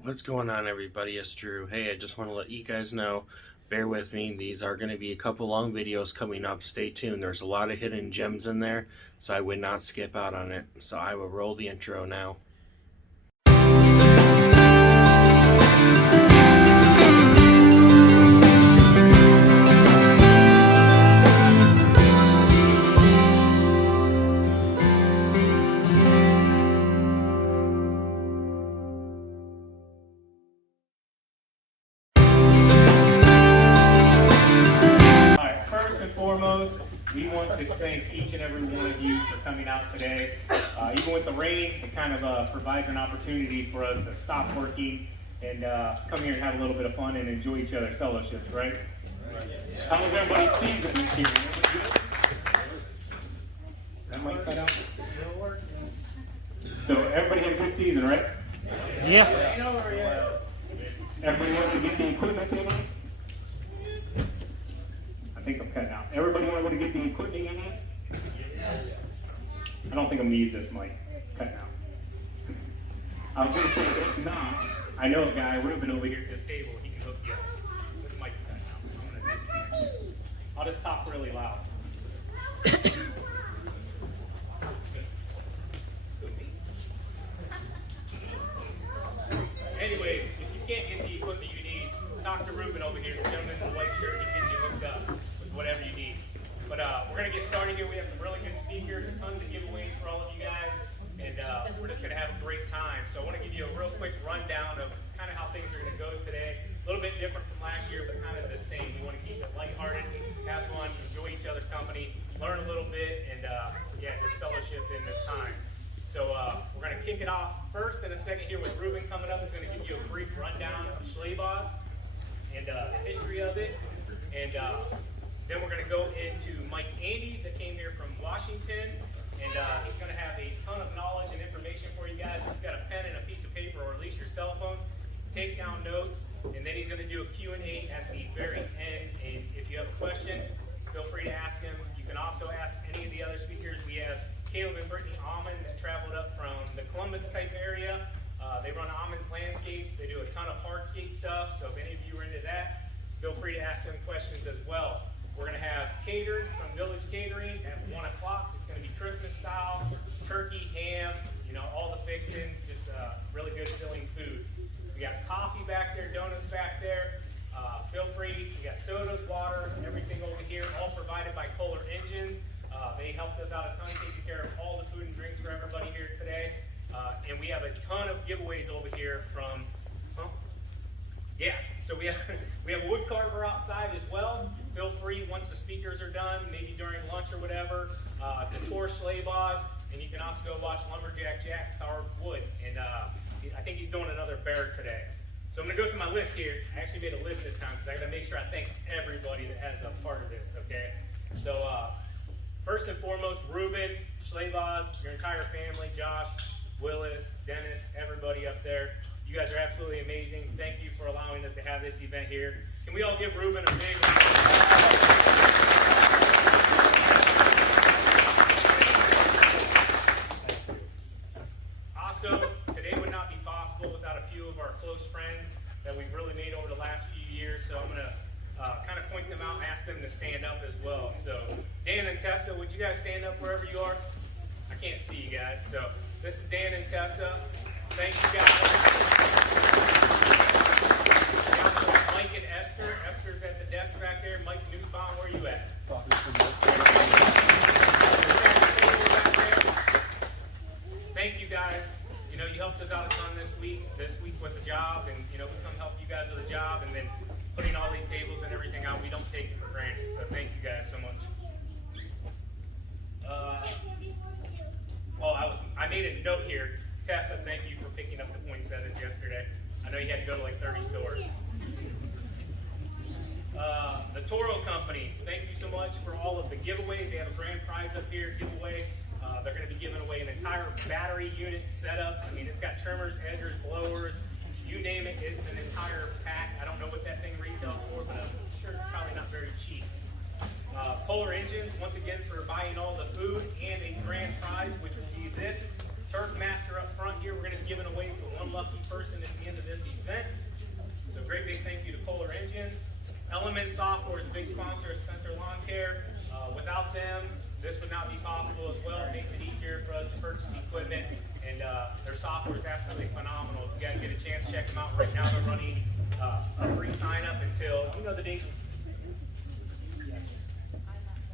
What's going on, everybody? It's Drew. Hey, I just want to let you guys know, bear with me. These are going to be a couple long videos coming up. Stay tuned. There's a lot of hidden gems in there, so I would not skip out on it. So I will roll the intro now. We want to thank each and every one of you for coming out today. Even with the rain, it kind of provides an opportunity for us to stop working and come here and have a little bit of fun and enjoy each other's fellowships, right? How was everybody's season this year? That might cut out. So everybody had a good season, right? Yeah. Everybody wanted to get the equipment in? I think I'm cutting out. Everybody want to get the equipment in here? I don't think I'm going to use this mic. It's cutting out. I was going to say, if not, I know a guy, Ruben, over here at this table. He can hook you up. This mic's cutting out, so I'm going to disconnect. I'll just talk really loud. Anyways, if you can't get the equipment you need, talk to Ruben over here, the gentleman in the white shirt. He gets you hooked up with whatever you need. But we're going to get started here. We have some really good speakers, tons of giveaways for all of you guys, and we're just going to have a great time. So I want to give you a real quick rundown of kind of how things are going to go today. A little bit different from last year, but kind of the same. We want to keep it lighthearted, have fun, enjoy each other's company, learn a little bit, and just fellowship in this time. So we're going to kick it off first in a second here with Ruben coming up. He's going to give you a brief rundown of Schleebaugh's and the history of it. And then we're going to go into Mike Andes that came here from Washington. And he's going to have a ton of knowledge and information for you guys. If you've got a pen and a piece of paper, or at least your cell phone, take down notes. And then he's going to do a Q&A at the very end. And if you have a question, feel free to ask him. You can also ask any of the other speakers. We have Caleb and Brittany Almond that traveled up from the Columbus type area. They run Almond's Landscapes. They do a ton of hardscape stuff. So if any of you are into that, feel free to ask them questions as well. We're going to have catered from Village Catering at 1 o'clock. It's going to be Christmas style, turkey, ham, all the fixings, just really good filling foods. We got coffee back there, donuts back there. Feel free. We got sodas, waters, and everything over here, all provided by Kohler Engines. They helped us out a ton, taking care of all the food and drinks for everybody here today. And we have a ton of giveaways over here from, so we have a wood carver outside as well. Feel free, once the speakers are done, maybe during lunch or whatever, to tour Schleebaugh's. And you can also go watch Lumberjack Jack carve wood. And I think he's doing another bear today. So I'm going to go through my list here. I actually made a list this time because I got to make sure I thank everybody that has a part of this, okay? So first and foremost, Ruben, Schleebaugh's, your entire family, Josh, Willis, Dennis, everybody up there. You guys are absolutely amazing. Thank you for allowing us to have this event here. Can we all give Ruben a big Also, today would not be possible without a few of our close friends that we've really made over the last few years. So I'm going to kind of point them out and ask them to stand up as well. So Dan and Tessa, would you guys stand up wherever you are? I can't see you guys. So this is Dan and Tessa. Thank you guys. Mike and Esther. Esther's at the desk back there. Mike Newsbaum, where are you at? Thank you guys. You helped us out a ton this week with the job, and we come help you guys with the job, and then putting all these tables and everything out, we don't take it for granted. So thank you guys so much. I made a note here. Tessa, thank you for picking up the poinsettias yesterday. I know you had to go to like 30 stores. The Toro Company, thank you so much for all of the giveaways. They have a grand prize up here, giveaway. They're going to be giving away an entire battery unit setup. I mean, it's got trimmers, edgers, blowers, you name it. It's an entire pack. I don't know what that thing retails for, but I'm sure it's probably not very cheap. Kohler Engines, once again, for buying all the food, and a grand prize, which will be this Turf Master up front here. We're going to be giving away to one lucky person person at the end of this event. So great big thank you to Polar Engines. Element Software is a big sponsor of Spencer Lawn Care. Without them, this would not be possible as well. It makes it easier for us to purchase equipment, and their software is absolutely phenomenal. If you guys get a chance, check them out. Right now they're running a free sign up until, you know the date?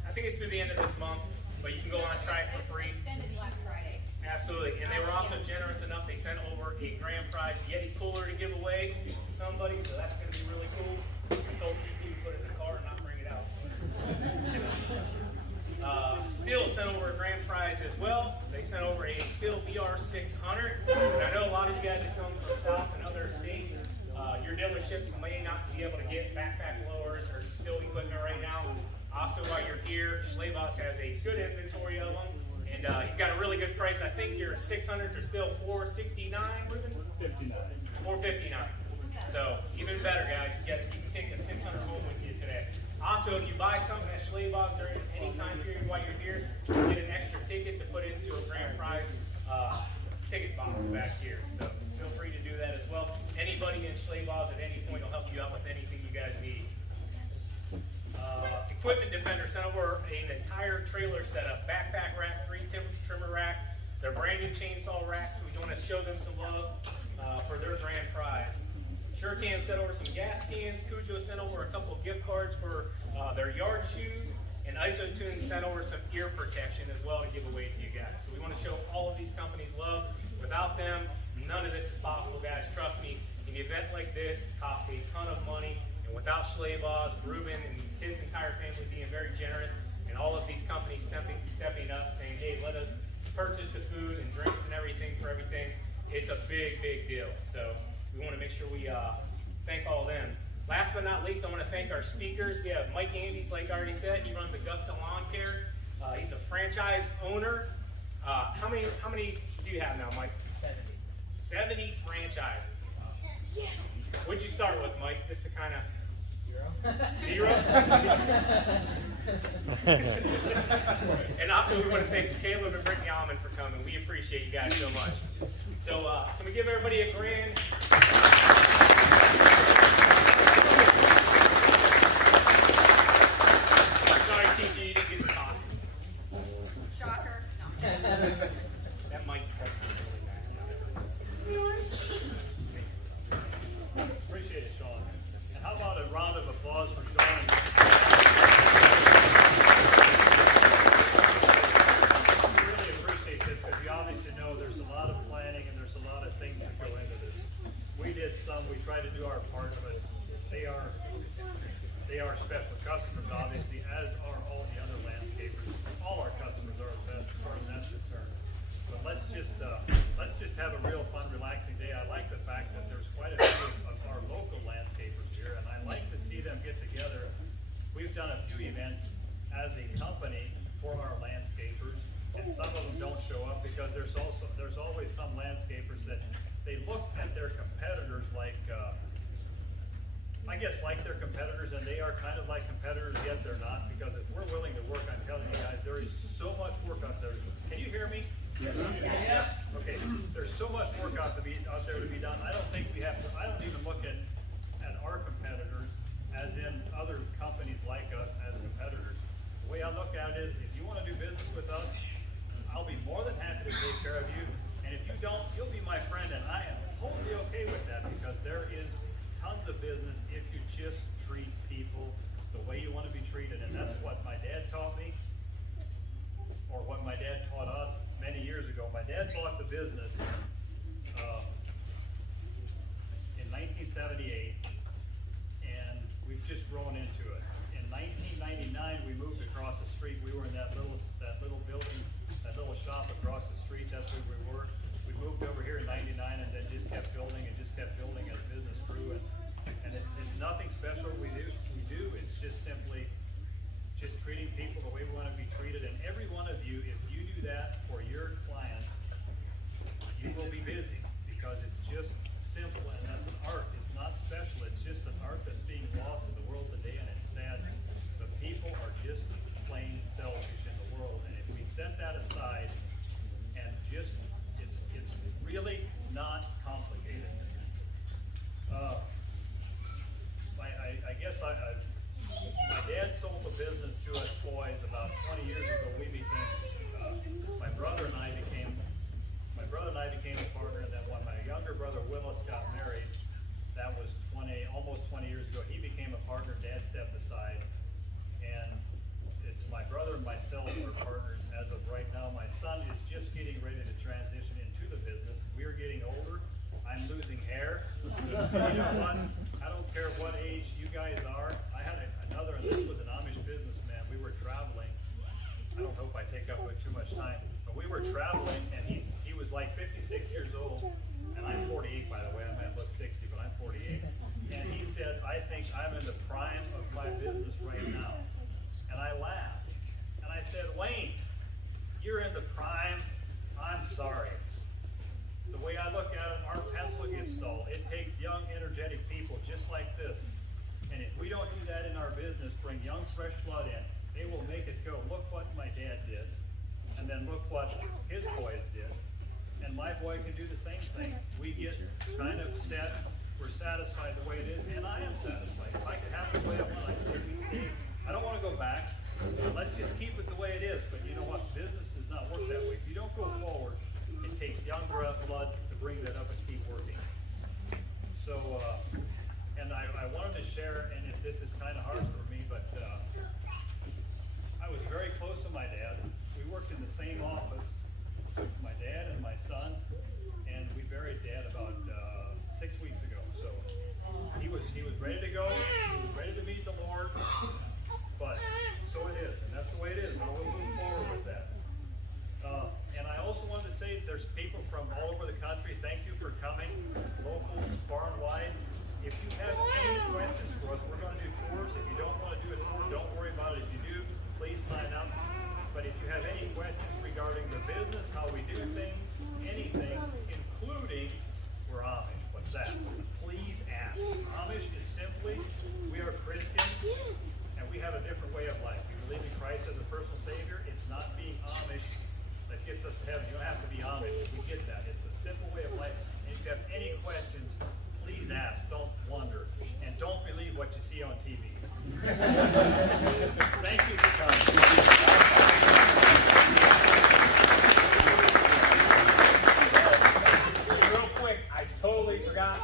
I think it's through the end of this month, but you can go on and try it for free. Extended Black Friday. Absolutely, and they were also generous enough, they sent over a grand prize Yeti cooler to give away to somebody, so that's going to be really cool. We told you to put it in the car and not bring it out. Stihl sent over a grand prize as well. They sent over a Stihl VR600. And I know a lot of you guys that come from South and other states, your dealerships may not be able to get backpack blowers or Stihl equipment right now. Also, while you're here, Schleyboss has a good inventory of them. And he's got a really good price. I think your 600s are still $469, Ruben? 59. $459. So even better, guys. You can take the 600 home with you today. Also, if you buy something at Schleyboss during any time period while you're here, you get an extra ticket to put into a grand prize ticket box back here. So feel free to do that as well. Anybody in Schleyboss at any point will help you out with anything you guys need. Equipment Defender sent over an entire trailer setup, backpack rack, 3 trimmer rack, their brand new chainsaw rack, so we want to show them some love for their grand prize. SureCan sent over some gas cans, Cujo sent over a couple of gift cards for their yard shoes, and IsoTunes sent over some ear protection as well to give away to you guys. So we want to show all of these companies love. Without them, none of this is possible, guys. Trust me, an event like this costs a ton of money. And without Schleyboss, Ruben, and his entire family being very generous, and all of these companies stepping up, saying, hey, let us purchase the food and drinks and everything for everything, it's a big, big deal. So we want to make sure we thank all of them. Last but not least, I want to thank our speakers. We have Mike Andes, like I already said. He runs Augusta Lawn Care. He's a franchise owner. How many do you have now, Mike? 70 franchises. Yes. What'd you start with, Mike? Just to kind of... Zero? And also we want to thank Caleb and Brittany Almond for coming. We appreciate you guys so much. So can we give everybody a grand... Sorry, TJ, you didn't get to talk. Shocker. No. That mic's cut really bad. Appreciate it, Sean. And how about a round of applause for Sean? We really appreciate this because we obviously know there's a lot of planning and there's a lot of things that go into this. We did some, we tried to do our part, but they are special customers, obviously, as are all the other landscapers. All our customers are our best as far as that's concerned. But let's just have a real fun, relaxing day. I like the fact that there's quite a few of our local landscapers here, and I like to see them get together. We've done a few events as a company for our landscapers, and some of them don't show up because there's always some landscapers that they look at their competitors like, I guess like their competitors, and they are kind of like competitors, yet they're not, because if we're willing to work, I'm telling you guys, there is so much work out there. Can you hear me? Yes. Okay, there's so much work out there to be done. I don't think we have to, I don't even look at our competitors as in other companies like us as competitors. The way I look at it is, if you want to do business with us, I'll be more than happy to take care of you. And if you don't, you'll be my friend, and I am totally okay with that, because there is tons of business if you just treat people the way you want to be treated. And that's what my dad taught me, or what my dad taught us many years ago. My dad bought the business in 1978, and we've just grown into it. In 1999, we moved across the street. We were in that little building, that little shop across the street. That's where we were. We moved over here in 99, and then just kept building as business grew. And it's nothing special we do. It's just simply just treating people the way we want to be treated. And every one of you, if you do that for your clients, you will be busy, because it's just simple, and that's an art. It's not special. It's just an art that's being lost in the world today, and it's sad. The people are just plain selfish in the world, and if we set that aside and just, it's really not complicated. Dad sold the business to us boys about 20 years ago. My brother and I became a partner, and then when my younger brother Willis got married, that was almost 20 years ago, he became a partner. Dad stepped aside, and it's my brother and myself are partners as of right now. My son is just getting ready to transition into the business. We're getting older. I'm losing hair. You know what? I don't care what age you guys are. I had another, and this was an Amish businessman. We were traveling. I don't hope I take up too much time, but we were traveling, and he was like 56 years old, and I'm 48, by the way. I might look 60, but I'm 48. And he said, I think I'm in the prime of my business right now. And I laughed. And I said, Wayne, you're in the prime. I'm sorry. The way I look at it, our pencil gets dull. It takes young, energetic people just like this. And if we don't do that in our business, bring young, fresh blood in, they will make it go. Look what my dad did. And then look what his boys did. And my boy can do the same thing. We get kind of set. We're satisfied the way it is, and I am satisfied. If I could have it the way I want, I'd say we stay. I don't want to go back. Let's just keep it the way it is. But you know what? Business does not work that way. If you don't go forward, it takes young blood to bring that up and keep working. So, and I wanted to share, and if this is kind of hard for me, but I was very close to my dad. We worked in the same office, my dad and my son, and we buried Dad about 6 weeks ago. So he was ready to go. He was ready to meet the Lord. But so it is, and that's the way it is. We'll move forward with that. And I also wanted to say, there's people from all over the country. Thank you for coming, local, far and wide. If you have any questions for us, we're going to do tours. If you don't want to do a tour, don't worry about it. If you do, please sign up. But if you have any questions regarding the business, how we do things, anything, including we're Amish. What's that? Please ask. Amish is simply, we are Christians, and we have a different way of life. We believe in Christ as a personal Savior. It's not being Amish that gets us to heaven. You don't have to be Amish. We get that. It's a simple way of life. And if you have any questions, please ask. Don't wonder. And don't believe what you see on TV. Thank you for coming. Real quick, I totally forgot.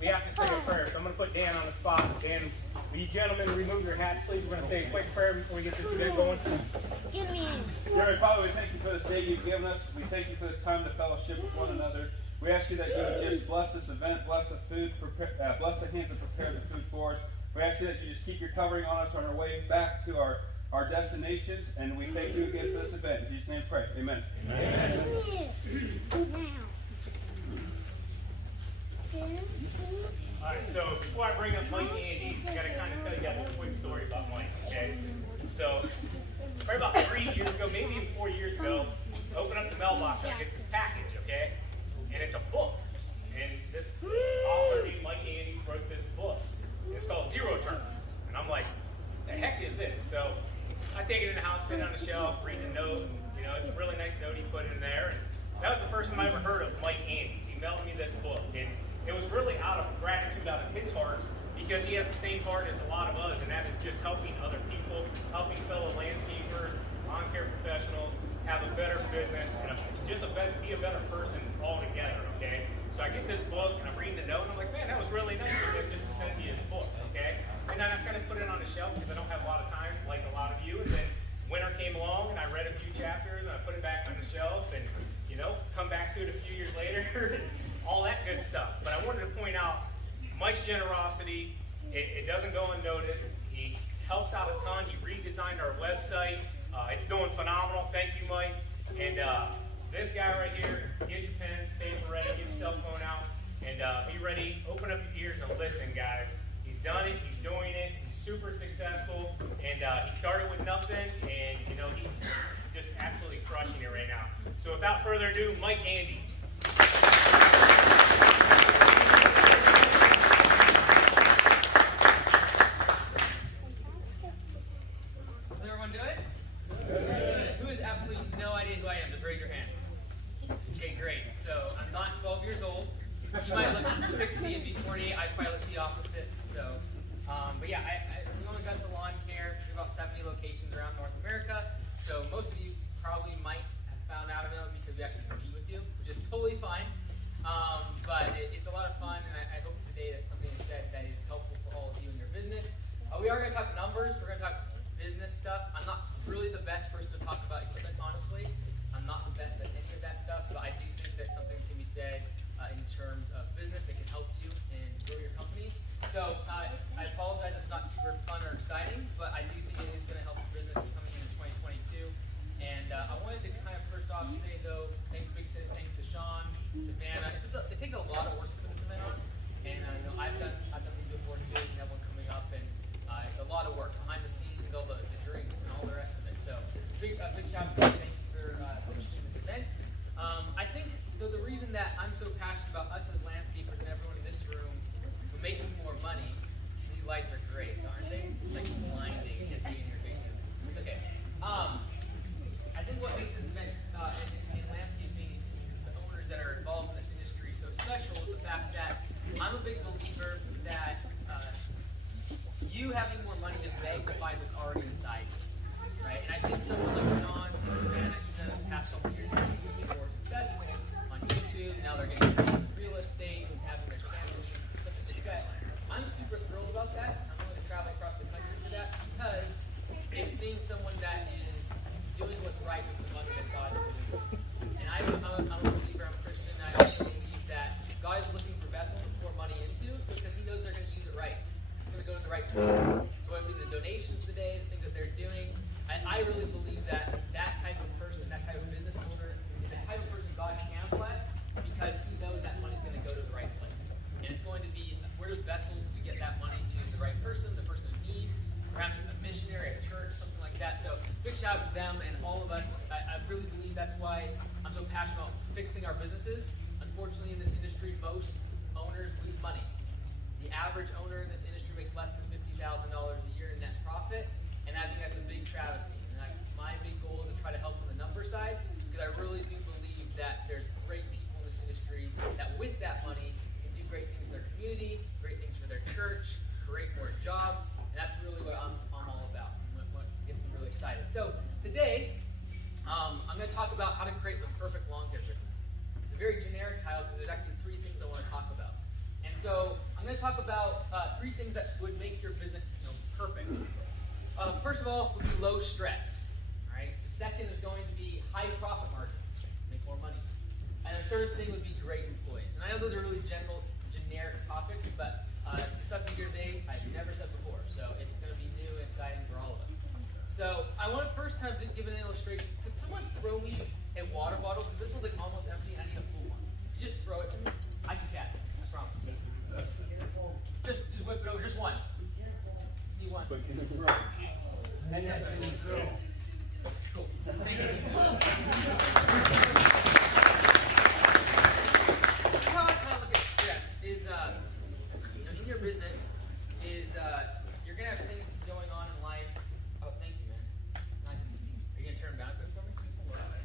We have to say a prayer. So I'm going to put Dan on the spot. Dan, will you gentlemen remove your hats, please? We're going to say a quick prayer before we get this event going. Dear Heavenly Father, we thank you for this day you've given us. We thank you for this time to fellowship with one another. We ask you that you would just bless this event, bless the food, bless the hands that prepare the food for us. We ask you that you just keep your covering on us on our way back to our destinations, and we thank you again for this event. In Jesus' name pray. Amen. Amen. Alright, so before I bring up Mike Andes, I got to kind of tell you guys a quick story about Mike, okay? So, probably about 3 years ago, maybe even 4 years ago, I open up the mailbox and I get this package, okay? And it's a book. And this author named Mike Andes wrote this book. And it's called Zero Turn. And I'm like, the heck is this? So I take it in the house, sit it on the shelf, read the note. And, you know, it's a really nice note he put in there. And that was the first time I ever heard of Mike Andes. He mailed me this book. And it was really out of gratitude, out of his heart, because he has the same heart as a lot of us, and that is just helping other people, helping fellow landscapers, lawn care professionals, have a better business, and be a better person altogether, okay? So I get this book, and I'm reading the note, and I'm like, man, that was really nice of him just to send me his book, okay? And then I kind of put it on the shelf because I don't have a lot of time, like a lot of you, and then winter came along, and I read a few chapters, and I put it back on the shelf, and, you know, come back to it a few years later, and all that good stuff. But I wanted to point out Mike's generosity. It doesn't go unnoticed. He helps out a ton. He redesigned our website. It's doing phenomenal. Thank you, Mike. And this guy right here, get your pens, paper ready, get your cell phone out, and be ready. Open up your ears and listen, guys. He's done it. He's doing it. He's super successful. And he started with nothing, and, you know, he's just absolutely crushing it right now. So without further ado, Mike Andes. Does everyone do it? Who has absolutely no idea who I am? Just raise your hand. Okay, great. So I'm not 12 years old. You might look 60 and be 48. I probably look the opposite. So, but yeah, we own Augusta Lawn Care. about 70 locations around North America. So most of you probably might have found out about it because we actually compete with you, which is totally fine. But it's a lot of fun, and I hope today that something is said that is helpful for all of you in your business. We are going to talk numbers. We're going to talk business stuff. I'm not really the best person to talk about equipment, honestly. I'm not the best at any of that stuff, but I do think that something can be said in terms of business that can help you and grow your company. So I apologize if it's not super fun or exciting, but I do think it is going to help your business coming into 2022. And I wanted to kind of first off say though, big thanks to Sean, Savannah. It takes a lot of work to put this event on, and you know I've done these before too. We have one coming up, and it's a lot of work behind the scenes, all the drinks and all the rest of it. So big shout out to you. Thank you for hosting this event. I think though the reason that I'm so passionate about us as landscapers and everyone in this room making more money, these lights are great, aren't they? It's like blinding. You can't see in your faces. It's okay. I think what makes this event in landscaping, the owners that are involved in this industry so special is the fact that I'm a big believer that you having more money just magnifies what's already inside you, right? And I think someone like Sean and Savannah, who's done the past couple years, more successful on YouTube. Now they're getting to see real estate and having their channel such a success. I'm super thrilled about that. I'm willing to travel across the country for that because it's seeing someone that is doing what's right with the money that God is giving you. And I'm a believer, I'm a Christian, and I also believe that God is looking for vessels to pour money into because he knows they're going to use it right. It's going to go to the right places. So whether it be the donations today, the things that they're doing, and I really believe that that type of person, that type of business owner, is the type of person God can bless because he knows that money's going to go to the right place. And it's going to be, where's vessels to get that money to the right person in need, perhaps a missionary, a church, something like that. So big shout out to them and all of us. I really believe that's why I'm so passionate about fixing our businesses. Unfortunately, in this industry, most owners lose money. The average owner in this industry makes less than $50,000 a year in net profit, and I think that's a big travesty. And my big goal is to try to help on the number side, because I really do believe that there's great people in this industry that with that money can do great things for their community, great things for their church, create more jobs, and that's really what I'm all about, and what gets me really excited. So today, I'm going to talk about how to create the perfect lawn care business. It's a very generic title because there's actually 3 things I want to talk about. And so I'm going to talk about 3 things that would make your business perfect. First of all, would be low stress. Right? The second is going to be high profit margins, make more money. And the third thing would be great employees. And I know those are really general, generic topics, but something here today I've never said before. So it's going to be new and exciting for all of us. So I want to first kind of give an illustration. Could someone throw me a water bottle? Because this one's like almost empty and I need a full one. If you just throw it to me, I can catch it. I promise. Just whip it over. Just one. Just need one. That's it. Cool. Thank you. How I kind of look at stress is, in your business, is you're going to have things going on in life. Oh, thank you, man. Nice. Are you going to turn back there for me?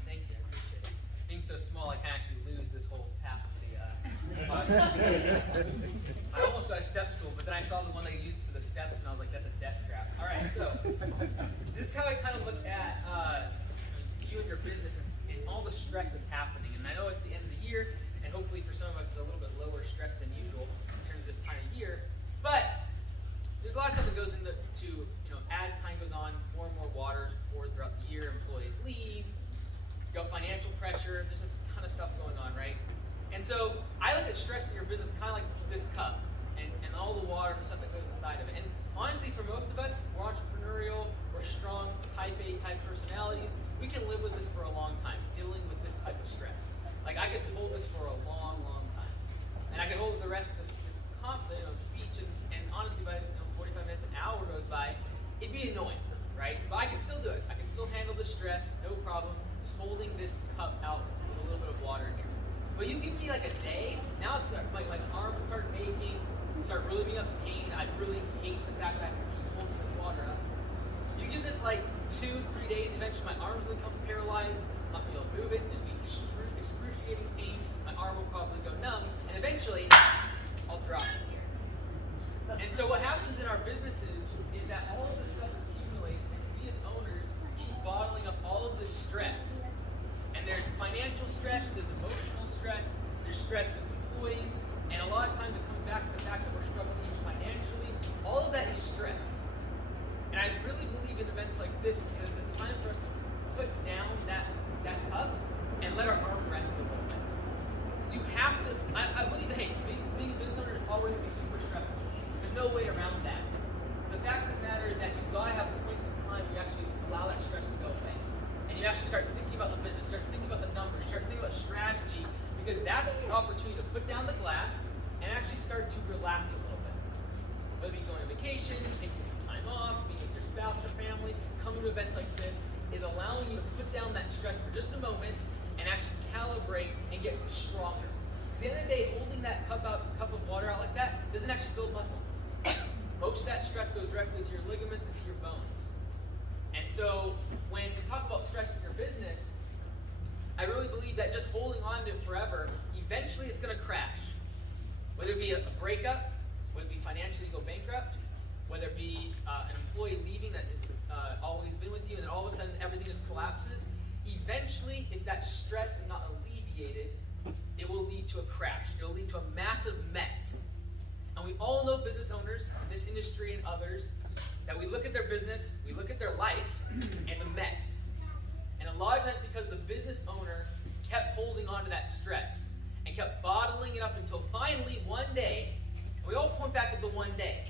Thank you. I appreciate it. Being so small, I can actually lose this whole path of the I almost got a step stool, but then I saw the one they used for the steps, and I was like, that's a death trap. All right, so this is how I kind of look at you and your business and all the stress that's happening. And I know it's the end of the year, and hopefully for some of us it's a little bit lower stress than usual in terms of this time of year. But there's a lot of stuff that goes into, as time goes on, more and more water is poured throughout the year, employees leave, you got financial pressure, there's just a ton of stuff going on, right? And so I look at stress in your business kind of like this cup and all the water and stuff that goes inside of it. And honestly, for most of us, we're entrepreneurial, we're strong, type A type personalities. We can live with this for a long time, dealing with this type of stress. Like I could hold this for a long, long time. And I could hold the rest of this speech, and honestly, by 45 minutes, an hour goes by, it'd be annoying, right? But I can still do it. I can still handle the stress, no problem, just holding this cup out with a little bit of water in here. But you give me like a day, now it's like my arm would start aching, start really being up to pain. I really hate the fact that I can keep holding this water up. You give this like 2-3 days, eventually my arms will become paralyzed, I'm not going to be able to move it, there's going to be excruciating pain, my arm will probably go numb, and eventually I'll drop it. And so what happens in our businesses is that all of this stuff accumulates, bottling up all of this stress. And there's financial stress, there's emotional stress, there's stress with employees, and a lot of times it comes back to the fact that we're struggling even financially. All of that is stress. And I really believe in events like this because it's a time for us to put down that cup and let our arm rest a little bit. Because you have to, I believe that, hey, being a business owner is always going to be super stressful. There's no way around that. The fact of the matter is that you've got to have points in time where you actually allow that stress to go away. And you actually start thinking about the business, start thinking about the numbers, start thinking about strategy, because that's the opportunity to put down the glass and actually start to relax a little bit. Whether you're going on vacation, taking some time off, being with your spouse or family, coming to events like this is allowing you to put down that stress for just a moment and actually calibrate and get stronger. At the end of the day, holding that cup of water out like that doesn't actually build muscle. Most of that stress goes directly to your ligaments and to your bones. And so when we talk about stress in your business, I really believe that just holding on to it forever, eventually it's going to crash. Whether it be a breakup, whether it be financially go bankrupt, whether it be an employee leaving that has always been with you and then all of a sudden everything just collapses, eventually if that stress is not alleviated, it will lead to a crash. It will lead to a massive mess. And we all know business owners in this industry and others that we look at their business, we look at their life, and it's a mess. And a lot of times because the business owner kept holding on to that stress and kept bottling it up until finally one day, and we all point back to the one day.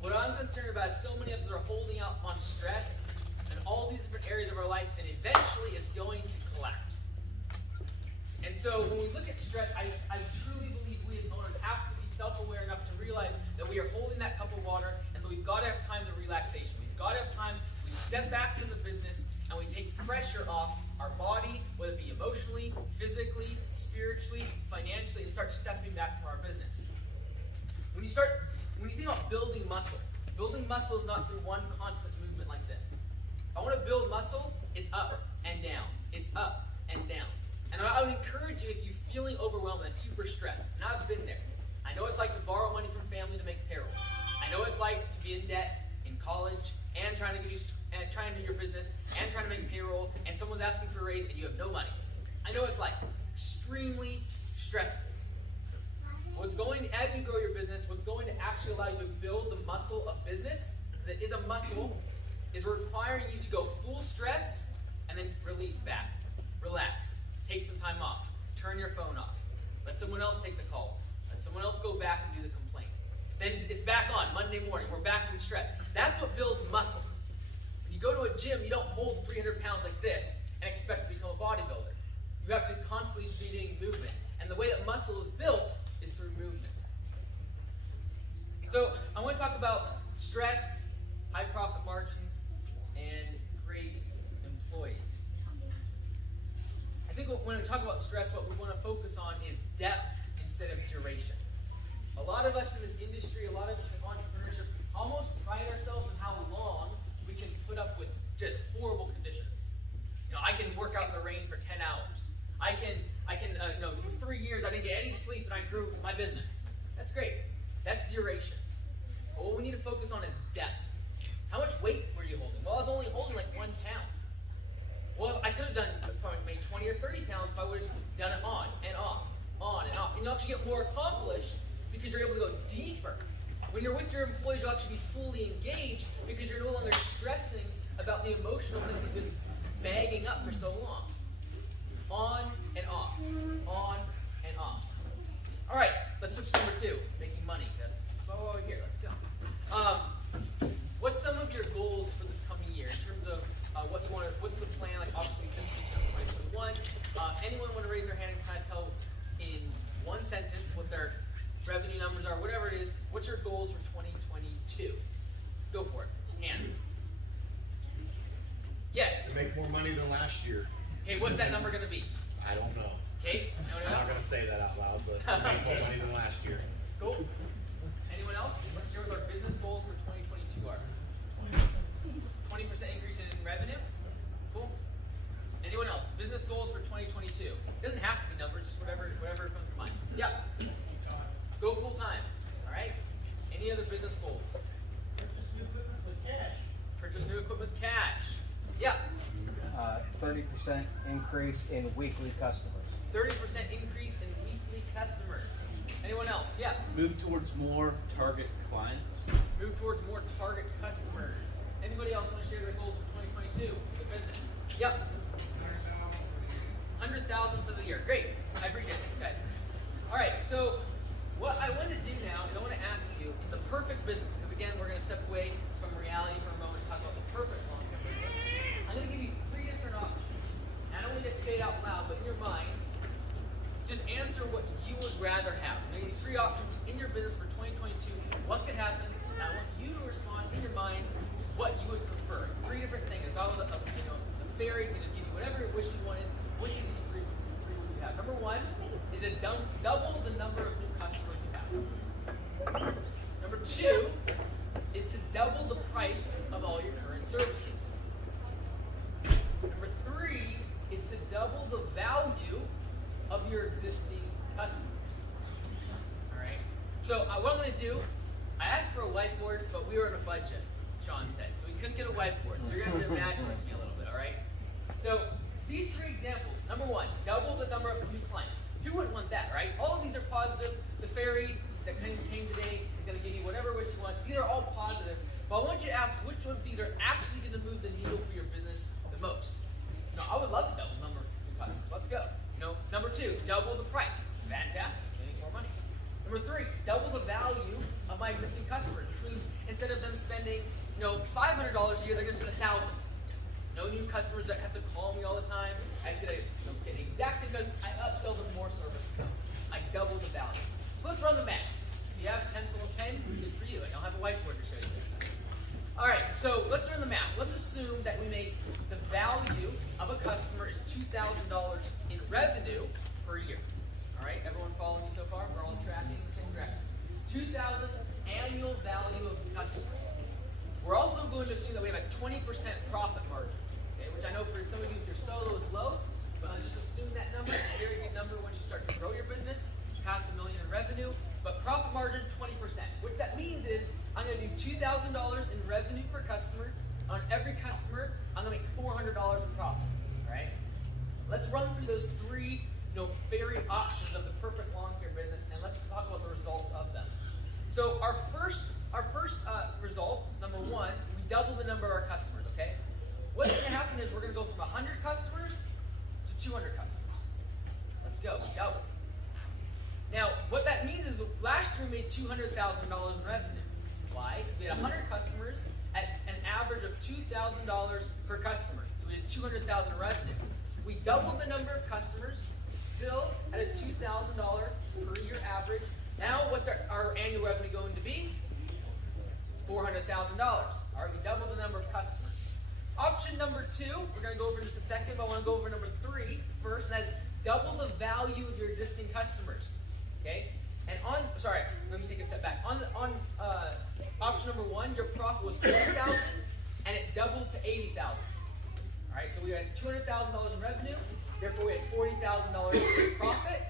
What I'm concerned about is so many of us are holding out on stress in all these different areas of our life, and eventually it's going to collapse. And so when we look at stress, I truly believe we as owners have to be self-aware enough to realize that we are holding that cup of water and that we've got to have times of relaxation. We've got to have times we step back from the business and we take pressure off our body, whether it be emotionally, physically, spiritually, financially, and start stepping back from our business. When you think about building muscle is not through one constant movement like this. If I want to build muscle, it's up and down. It's up and down. And I would encourage you, if you're feeling overwhelmed and super stressed, and I've been there. I know it's like to borrow money from family to make payroll. I know it's like to be in debt in college and trying to do your business and trying to make payroll, and someone's asking for a raise and you have no money. I know it's like extremely stressful. As you grow your business, what's going to actually allow you to build the muscle of business, that is a muscle, is requiring you to go full stress and then release back. Relax. Take some time off. Turn your phone off. Let someone else take the calls. Let someone else go back and do the complaint. Then it's back on Monday morning. We're back in stress. That's what builds muscle. When you go to a gym, you don't hold 300 pounds like this and expect to become a bodybuilder. You have to constantly be doing movement. And the way that muscle is built is through movement. So I want to talk about stress, high profit margins, and great employees. I think when we talk about stress, what we want to focus on is depth instead of duration. A lot of us in this industry, a lot of us in entrepreneurship, almost pride ourselves in how long we can put up with just horrible conditions. I can work out in the rain for 10 hours. I can, for 3 years I didn't get any sleep and I grew my business. That's great. That's duration. But what we need to focus on is depth. How much weight were you holding? Well, I was only holding like 1 pound. Well, I could have made 20 or 30 pounds if I would have done it on and off, on and off. And you'll actually get more accomplished because you're able to go deeper. When you're with your employees, you'll actually be fully engaged because you're no longer stressing about the emotional things you've been bagging up for so long. On and off. On and off. All right, let's switch to number 2, making money. That's over here. Let's go. What's some of your goals for this coming year in terms of what you want to? What's the plan? Like obviously, just 2021. Anyone want to raise their hand and kind of tell in one sentence what their revenue numbers are, whatever it is? What's your goals for 2022? Go for it. Hands. Yes. To make more money than last year. Okay, what's that number going to be? I don't know. Okay. I'm not going to say that out loud, but to make more money than last year. Cool. Anyone else? Let's share what our business goals for 2022 are. 20% increase in revenue. Cool. Anyone else? Business goals for 2022. It doesn't have to be numbers, just whatever comes to mind. Yeah. Go full time. All right. Any other business goals? Purchase new equipment with cash. Purchase new equipment with cash. Yeah. 30% increase in weekly customers. 30% increase in weekly customers. Anyone else? Yeah. Move towards more target clients. Move towards more target customers. Anybody else want to share their goals for 2022 for the business? Yep. 100,000 for the year. Great. I appreciate it, you guys. All right. So what I want to do now is I want to ask you in the perfect business, because again we're going to step away from reality for a moment and talk about the perfect long-term business. I'm going to give you 3 different options. I don't want you to say it out loud, but in your mind, just answer what you would rather have. I'm going to give you 3 options in your business for 2022. What could happen? And I want you to respond in your mind what you would prefer. 3 different things. If I was a fairy, I could just give you whatever wish you wanted. Which of these 3 would you have? Number 1 is to double the number of new customers you have. Number 2 is to double the price of all your current services. Number 3 is to double the value of your existing customers. All right. So what I'm going to do, I asked for a whiteboard, but we were on a budget, Sean said, so we couldn't get a whiteboard. So you're going to imagine with me a little bit, all right? So these 3 examples. Number 1, double the number of new clients. Who wouldn't want that, right? All of these are positive. The fairy that came today is going to give you whatever wish you want. These are all positive. But I want you to ask which one of these are actually going to move the needle for your business the most. I would love to double the number of new customers. Let's go. Number 2, double the price. Fantastic. Getting more money. Number 3, double the value of my existing customers, which means instead of them spending, $500 a year, they're going to spend $1,000. No new customers that have to call me all the time. I get the exact same because I upsell them more services. I double the value. So let's run the math. If you have a pencil and pen, good for you. I don't have a whiteboard to show you this. All right, so let's run the math. Let's assume that we make the value of a customer is $2,000 in revenue per year. All right, everyone following me so far? We're all tracking in the same direction. $2,000 annual value of the customer. We're also going to assume that we have a 20% profit margin, okay, which I know for some of you, if your solo is low, but let's just assume that number. It's a very good number once you start to grow your business, past $1 million in revenue. But profit margin, 20%. What that means is I'm going to do $2,000 in revenue per customer. On every customer, I'm going to make $400 in profit. All right? Let's run through those 3 fairy options of the perfect lawn care business, and let's talk about the results of them. So our first result, number 1, we double the number of our customers. Okay? What's going to happen is we're going to go from 100 customers to 200 customers. Let's go. Double. Now, what that means is last year we made $200,000 in revenue. Why? Because we had 100 customers at an average of $2,000 per customer. So we did $200,000 in revenue. We doubled the number of customers, still at a $2,000 per year average. Now, what's our annual revenue going to be? $400,000. All right, we doubled the number of customers. Option number 2, we're going to go over in just a second, but I want to go over number 3 first, and that's double the value of your existing customers. Okay? And let me take a step back. On option number 1, your profit was $20,000, and it doubled to $80,000. All right, so we had $200,000 in revenue, therefore we had $40,000 in profit.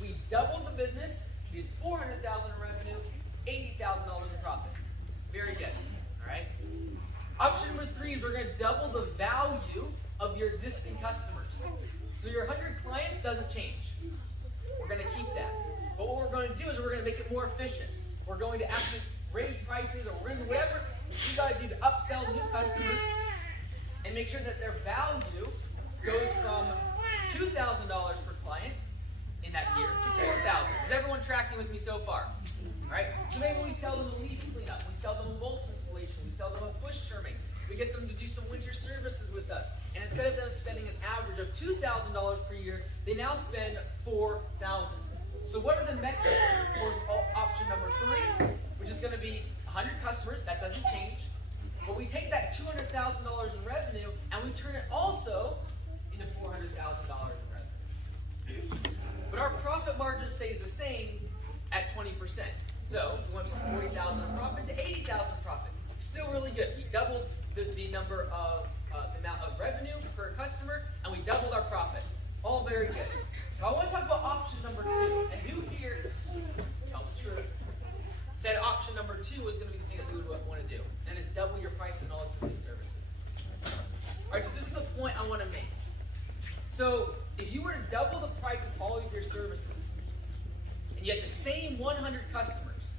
We doubled the business, we had $400,000 in revenue, $80,000 in profit. Very good. All right. Option number 3 is we're going to double the value of your existing customers. So your 100 clients doesn't change. We're going to keep that. But what we're going to do is we're going to make it more efficient. We're going to actually raise prices, or we're going to do whatever you got to do to upsell new customers and make sure that their value goes from $2,000 per client in that year to $4,000. Is everyone tracking with me so far? All right. So maybe we sell them a leaf cleanup, we sell them a mulch installation, we sell them a bush trimming. We get them to do some winter services with us. And instead of them spending an average of $2,000 per year, they now spend $4,000. So what are the metrics for option number 3, which is going to be 100 customers? That doesn't change. But we take that $200,000 in revenue and we turn it also into $400,000 in revenue. But our profit margin stays the same at 20%. So we went from $40,000 in profit to $80,000 in profit. Still really good. We doubled the number of the amount of revenue per customer, and we doubled our profit. All very good. Now I want to talk about option number 2. And who here, tell the truth, said option number 2 was going to be the thing that we would want to do, and is double your price on all existing services. All right, so this is the point I want to make. So if you were to double the price of all of your services, and you had the same 100 customers,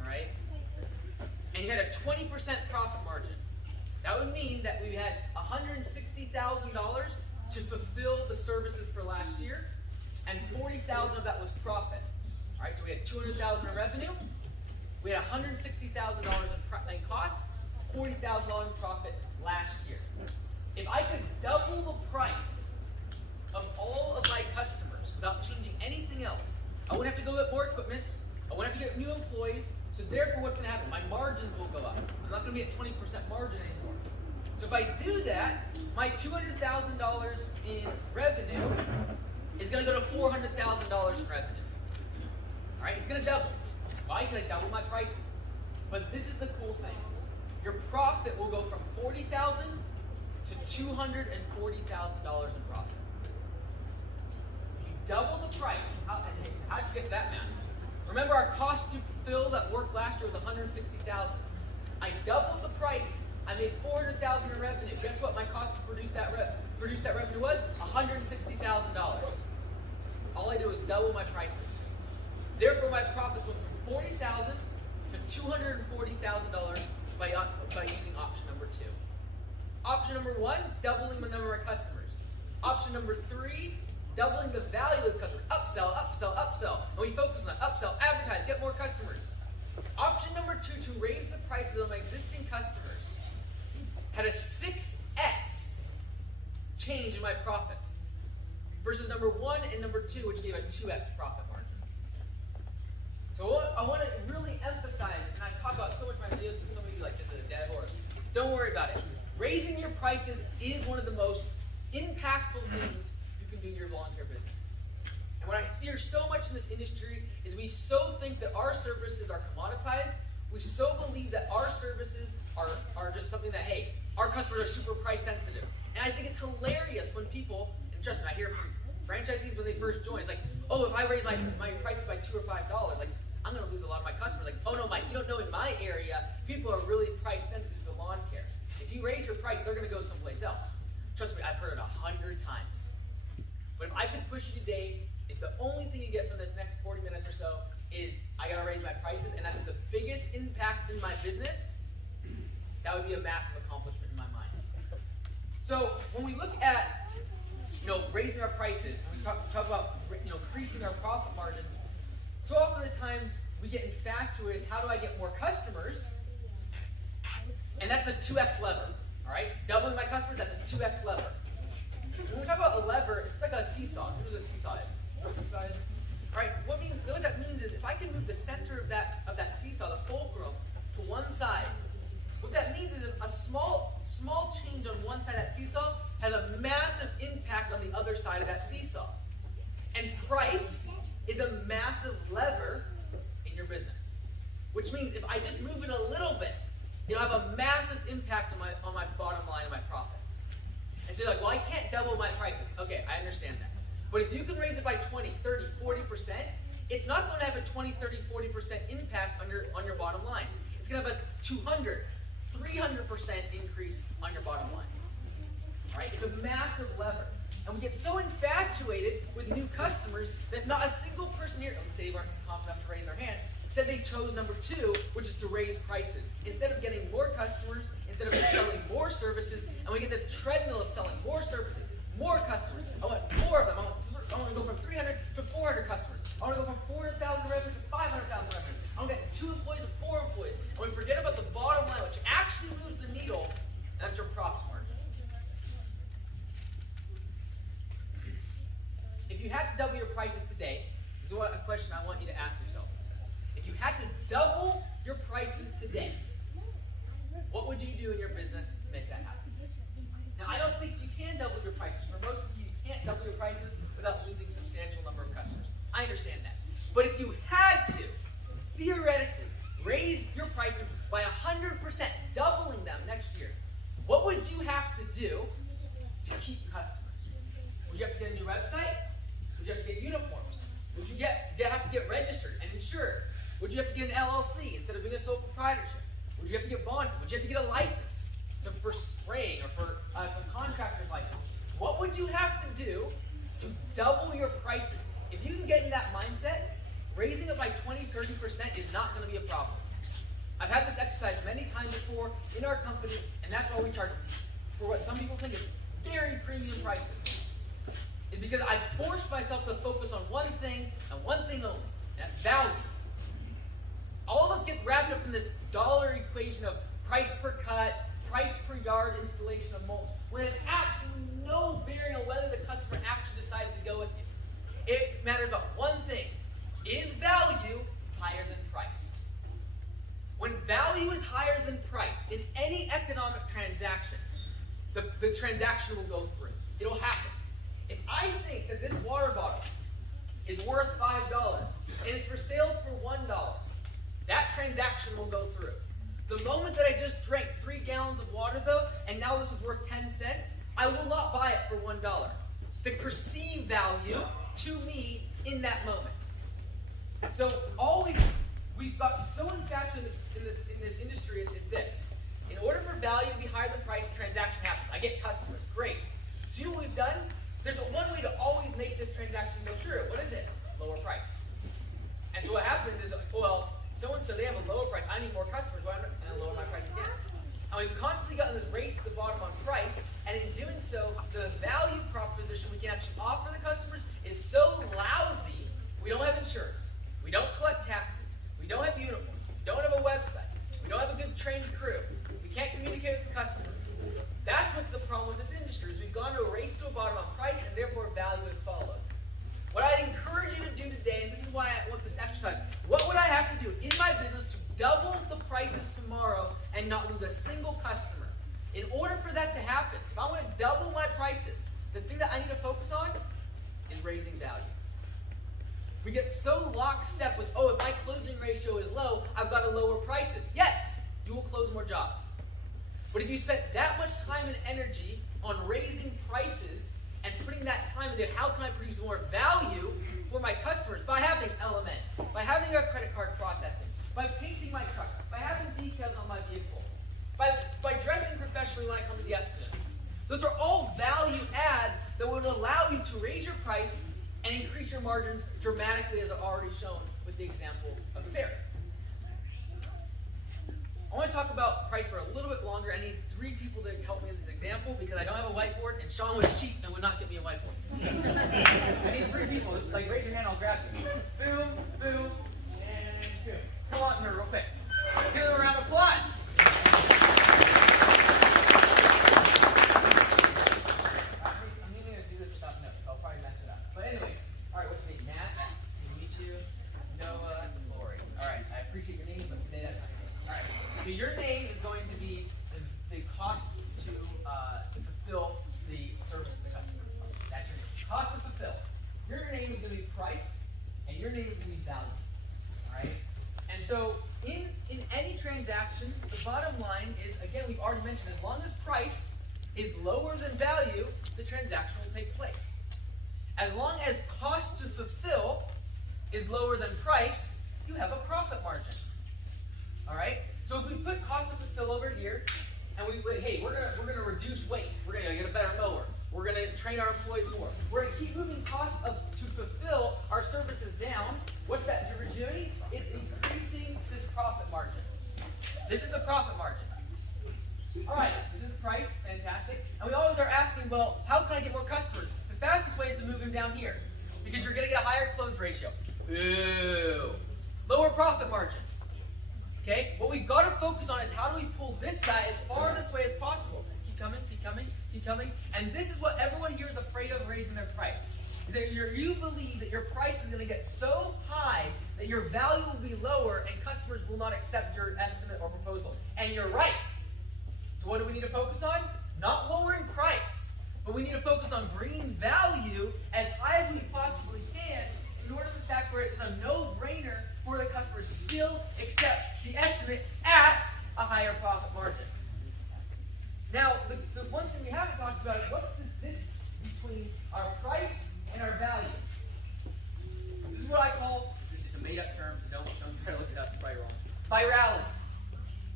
all right, and you had a 20% profit margin, that would mean that we had $160,000 to fulfill the services for last year, and $40,000 of that was profit. All right, so we had $200,000 in revenue, we had $160,000 in costs, $40,000 in profit last year. If I could double the price of all of my customers without changing anything else, I wouldn't have to go get more equipment, I wouldn't have to get new employees, so therefore what's going to happen? My margins will go up. I'm not going to be at 20% margin anymore. So if I do that, my $200,000 in revenue is going to go to $400,000 in revenue. All right, it's going to double. Why? Because I double my prices. But this is the cool thing. Your profit will go from $40,000 to $240,000 in profit. You double the price. How'd you get that, man? Remember, our cost to fulfill that work last year was $160,000. I doubled the price. I made $400,000 in revenue. Guess what? My cost to produce that revenue was $160,000. All I did was double my prices. Therefore, my profits went from $40,000 to $240,000 by using option number 2. Option number 1, doubling the number of customers. Option number 3, doubling the value of those customers. Upsell, upsell, upsell. And we focus on that. Upsell, advertise, get more customers. Option number 2, to raise the prices of my existing customers, had a 6x change in my profits versus number 1 and number 2, which gave a 2x profit margin. So I want to really emphasize, and I talk about so much in my videos, so some of you like, this is a dead horse. Don't worry about it. Raising your prices is one of the most impactful things you can do in your volunteer business. And what I fear so much in this industry is we so think that our services are commoditized. We so believe that our services are just something that, hey, our customers are super price sensitive. And I think it's hilarious when people, and trust me, I hear from franchisees when they first join, it's like, oh, if I raise my prices by $2 or $5, like, I'm going to lose a lot of my customers. Like, oh no, Mike, you don't know in my area, people are really price sensitive to lawn care. If you raise your price, they're going to go someplace else. Trust me, I've heard it 100 times. But if I could push you today, if the only thing you get from this next 40 minutes or so is I got to raise my prices, and that's the biggest impact in my business, that would be a massive accomplishment in my mind. So when we look at raising our prices, and we talk about increasing our profit margins, so often the times we get infatuated with how do I get more customers, and that's a 2x lever, all right? Doubling my customers, that's a 2x lever. When we talk about a lever, it's like a seesaw. Who knows what a seesaw is? You know what a seesaw is? All right, what that means is if I can move the center of that seesaw, the fulcrum, to one side, what that means is a small change on one side of that seesaw has a massive impact on the other side of that seesaw. And price is a massive lever in your business. Which means if I just move it a little bit, it'll have a massive impact on my bottom line and my profits. And so you're like, well, I can't double my prices. Okay, I understand that. But if you can raise it by 20, 30, 40%, it's not going to have a 20, 30, 40% impact on your bottom line. It's going to have a 200, 300% increase on your bottom line. All right? It's a massive lever. And we get so infatuated with new customers that not a single person here, at least they weren't confident enough to raise their hand, said they chose number 2, which is to raise prices. Instead of getting more customers, instead of selling more services, and we get this treadmill of selling more services, more customers. I want more of them. I want to go from 300 to 400 customers. I want to go from 400,000 revenue to 500,000 revenue. I want to get 2 employees to 4 employees. And we forget about the bottom line, which actually moves the needle, and that's your profit margin. If you had to double your prices today, this is a question I want you to ask yourself. If you had to double your prices today, what would you do in your business to make that happen? Now, I don't think you can double your prices. For most of you, you can't double your prices without losing a substantial number of customers. I understand that. But if you had to, theoretically, raise your prices by 100%, doubling them next year, what would you have to do to keep customers? Would you have to get a new website? Would you have to get uniforms? Would you have to get registered and insured? Would you have to get an LLC instead of being a sole proprietorship? Would you have to get bonded? Would you have to get a license? Some for spraying or for some contractor's license? What would you have to do to double your prices. If you can get in that mindset, raising it by 20, 30% is not going to be a problem. I've had this exercise many times before in our company, and that's why we charge for what some people think is very premium prices. It's because I forced myself to focus on one thing and one thing only, and that's value. All of us get wrapped up in this dollar equation of price per cut, price per yard installation of mulch, when it has absolutely no bearing on whether the customer actually decides to go with you. It matters about one thing. Is value higher than price? When value is higher than price, in any economic transaction, the transaction will go through. It'll happen. If I think that this water bottle is worth $5 and it's for sale for $1, that transaction will go through. The moment that I just drank 3 gallons of water, though, and now this is worth 10 cents, I will not buy it for $1. The perceived value to me in that moment. So always, we've got so infatuated in this industry is this. In order for value to be higher than price, transaction happens. I get customers. Great. So you know what we've done? There's one way to always make this transaction go through. What is it? Lower price. And so what happens is, well, so-and-so, they have a lower price. I need more customers. Why am I going to lower my price again? And we've constantly gotten this race to the bottom on price, and in doing so, the value proposition we can actually offer the customers is so lousy. We don't have insurance. We don't collect taxes. We don't have uniforms. We don't have a website. We don't have a good trained crew. We can't communicate with the customer. That's what's the problem with this industry, is we've gone to a race to a bottom on price, and therefore value is followed. What I'd encourage you to do today, and this is why I want this exercise, what would I have to do in my business to double the prices tomorrow and not lose a single customer? In order for that to happen, if I want to double my prices, the thing that I need to focus on is raising value. We get so lockstep with, oh, if my closing ratio is low, I've got to lower prices. Yes, you will close more jobs. But if you spend that much time and energy on raising prices and putting that time into how can I produce more value for my customers by having Element, by having a credit card processing, by painting my truck, by having decals on my vehicle, by dressing professionally when I come to the estimate. Those are all value adds that would allow you to raise your price and increase your margins dramatically, as I've already shown with the example of the fair. I want to talk about price for a little bit longer. I need 3 people to help me in this example because I don't have a whiteboard, and Sean was cheap and would not get me a whiteboard. I need 3 people. Just like raise your hand, I'll grab you. Boom, boom, and boom. Come on here real quick. Give them a round of applause. I'm even going to do this without notes. I'll probably mess it up. But anyway, all right, what's your name? Matt, nice to meet you. Noah, Lori. All right, I appreciate your name, but today that's not your name. All right, so your name is going to be the cost to fulfill the service to the customer. That's your name. Cost to fulfill. Your name is going to be price, and your name is going to be value. All right? And so in any transaction, the bottom line is, again, we've already mentioned, as long as price is lower than value, the transaction will take place. As long as cost to fulfill is lower than price, you have a profit margin. All right? So if we put cost to fulfill over here, and hey, we're gonna reduce waste. We're gonna get a better mower. We're gonna train our employees more. We're gonna keep moving costs to fulfill our services down. What's that doing? It's increasing this profit margin. This is the profit margin. All right, this is price, fantastic. And we always are asking, well, how can I get more customers? The fastest way is to move them down here, because you're gonna get a higher close ratio. Boo. Lower profit margin. Okay? What we've got to focus on is how do we pull this guy as far this way as possible. Keep coming, keep coming, keep coming. And this is what everyone here is afraid of, raising their price. That you believe that your price is going to get so high that your value will be lower and customers will not accept your estimate or proposal. And you're right. So what do we need to focus on? Not lowering price, but we need to focus on bringing value as high as we possibly can in order to the fact where it's a no-brainer for the customer still accept the estimate at a higher profit margin. Now, the one thing we haven't talked about is what's the distance between our price and our value. This is what I call, it's a made-up term, so don't try to look it up, it's probably wrong. Virality.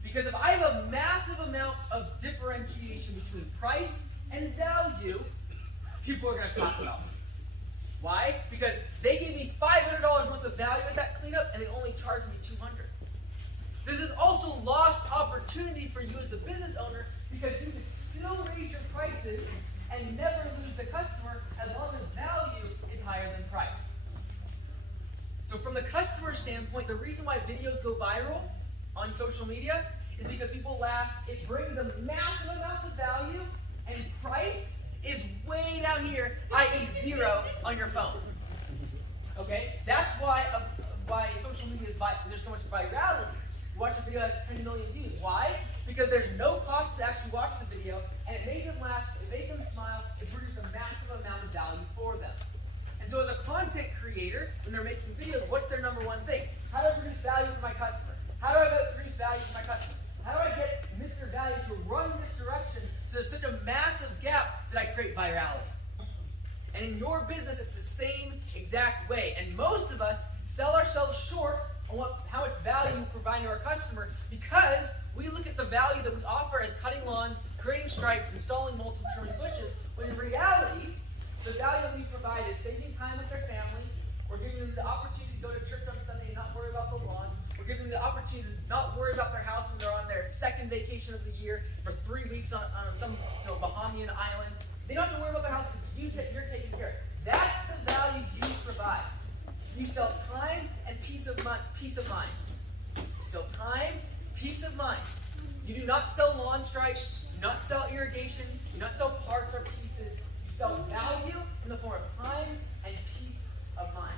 Because if I have a massive amount of differentiation between price and value, people are going to talk about me. Why? Because they gave me $500 worth of value at that cleanup, and they only charged me $200. This is also lost opportunity for you as the business owner, because you could still raise your prices and never lose the customer as long as value is higher than price. So from the customer standpoint, the reason why videos go viral on social media is because people laugh. It brings a massive amount of value, and price is way down here, i.e. 0 on your phone. Okay? That's why social media is there's so much virality. You watch a video that has 10 million views. Why? Because there's no cost to actually watch the video, and it made them laugh, it made them smile, it produced a massive amount of value for them. And so as a content creator, when they're making videos, what's their number one thing? How do I produce value for my customer? How do I produce value for my customer? How do I get Mr. Value to run this direction so there's such a massive gap that I create virality? And in your business, it's the same exact way. And most of us sell ourselves short on how much value we provide to our customer, because we look at the value that we offer as cutting lawns, creating stripes, installing multiple trimming bushes, when in reality, the value that we provide is saving time with their family. We're giving them the opportunity to go to church on Sunday and not worry about the lawn. We're giving them the opportunity to not worry about their house when they're on their second vacation of the year for 3 weeks on some Bahamian island. They don't have to worry about their house because you're taking care of it. That's the value you provide. You sell time and peace of mind. You sell time, peace of mind. You do not sell lawn stripes. You do not sell irrigation. You do not sell parts or pieces. You sell value in the form of time and peace of mind.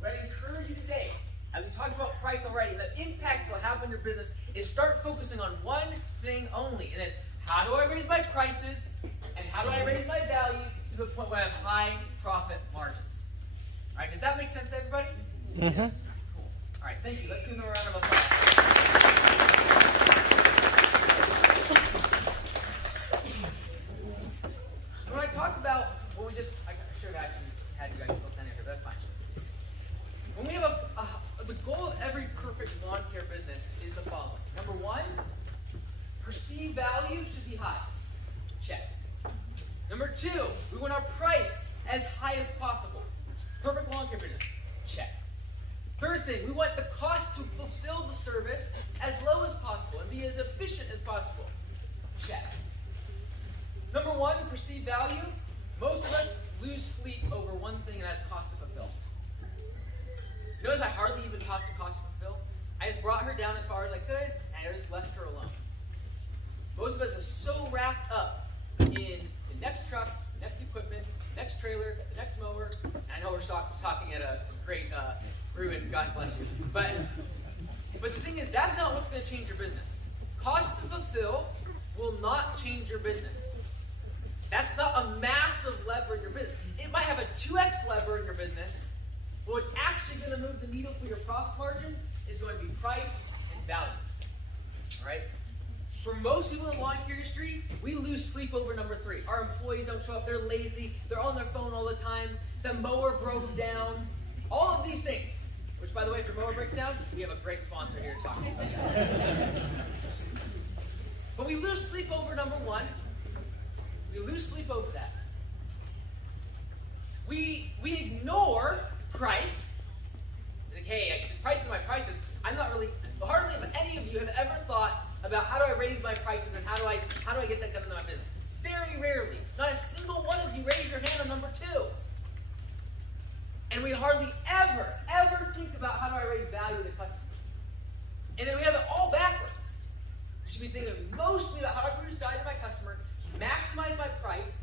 What I encourage you today, as we talked about price already, the impact it will have on your business is start focusing on one thing only, and it's how do I raise my prices and how do I raise my value to the point where I have high profit margins. All right, does that make sense to everybody? Mm-hmm. Cool. All right, thank you. Let's give them a round of applause. So when I talk about, I should have actually had you guys both stand here, but that's fine. When we have the goal of every perfect lawn care business is the following. Number one, perceived value should be high. Check. Number two, we want our price as high as possible. Perfect lawn care business. Check. Third thing, we want the cost to fulfill the service as low as possible and be as efficient as possible. Check. Number one, perceived value. Most of us lose sleep over one thing, and that's cost to fulfill. You notice I hardly even talked to cost to fulfill. I just brought her down as far as I could, and I just left her alone. Most of us are so wrapped up in the next truck, the next equipment, the next trailer, the next mower. And I know we're talking at a great Ruben, God bless you. But the thing is, that's not what's going to change your business. Cost to fulfill will not change your business. That's not a massive lever in your business. It might have a 2x lever in your business, but what's actually going to move the needle for your profit margins is going to be price and value. All right? For most people in the lawn care industry, we lose sleep over number three. Our employees don't show up. They're lazy. They're on their phone all the time. The mower broke down. All of these things. Which, by the way, if your mower breaks down, we have a great sponsor here to talk to you about that. But we lose sleep over number one. We lose sleep over that. We ignore price. Like, hey, price is my prices. Hardly any of you have ever thought about how do I raise my prices and how do I get that done in my business. Very rarely. Not a single one of you raise your hand on number two. And we hardly ever think about how do I raise value to customers. And then we have it all backwards. You should be thinking mostly about how do I produce value to my customer, maximize my price,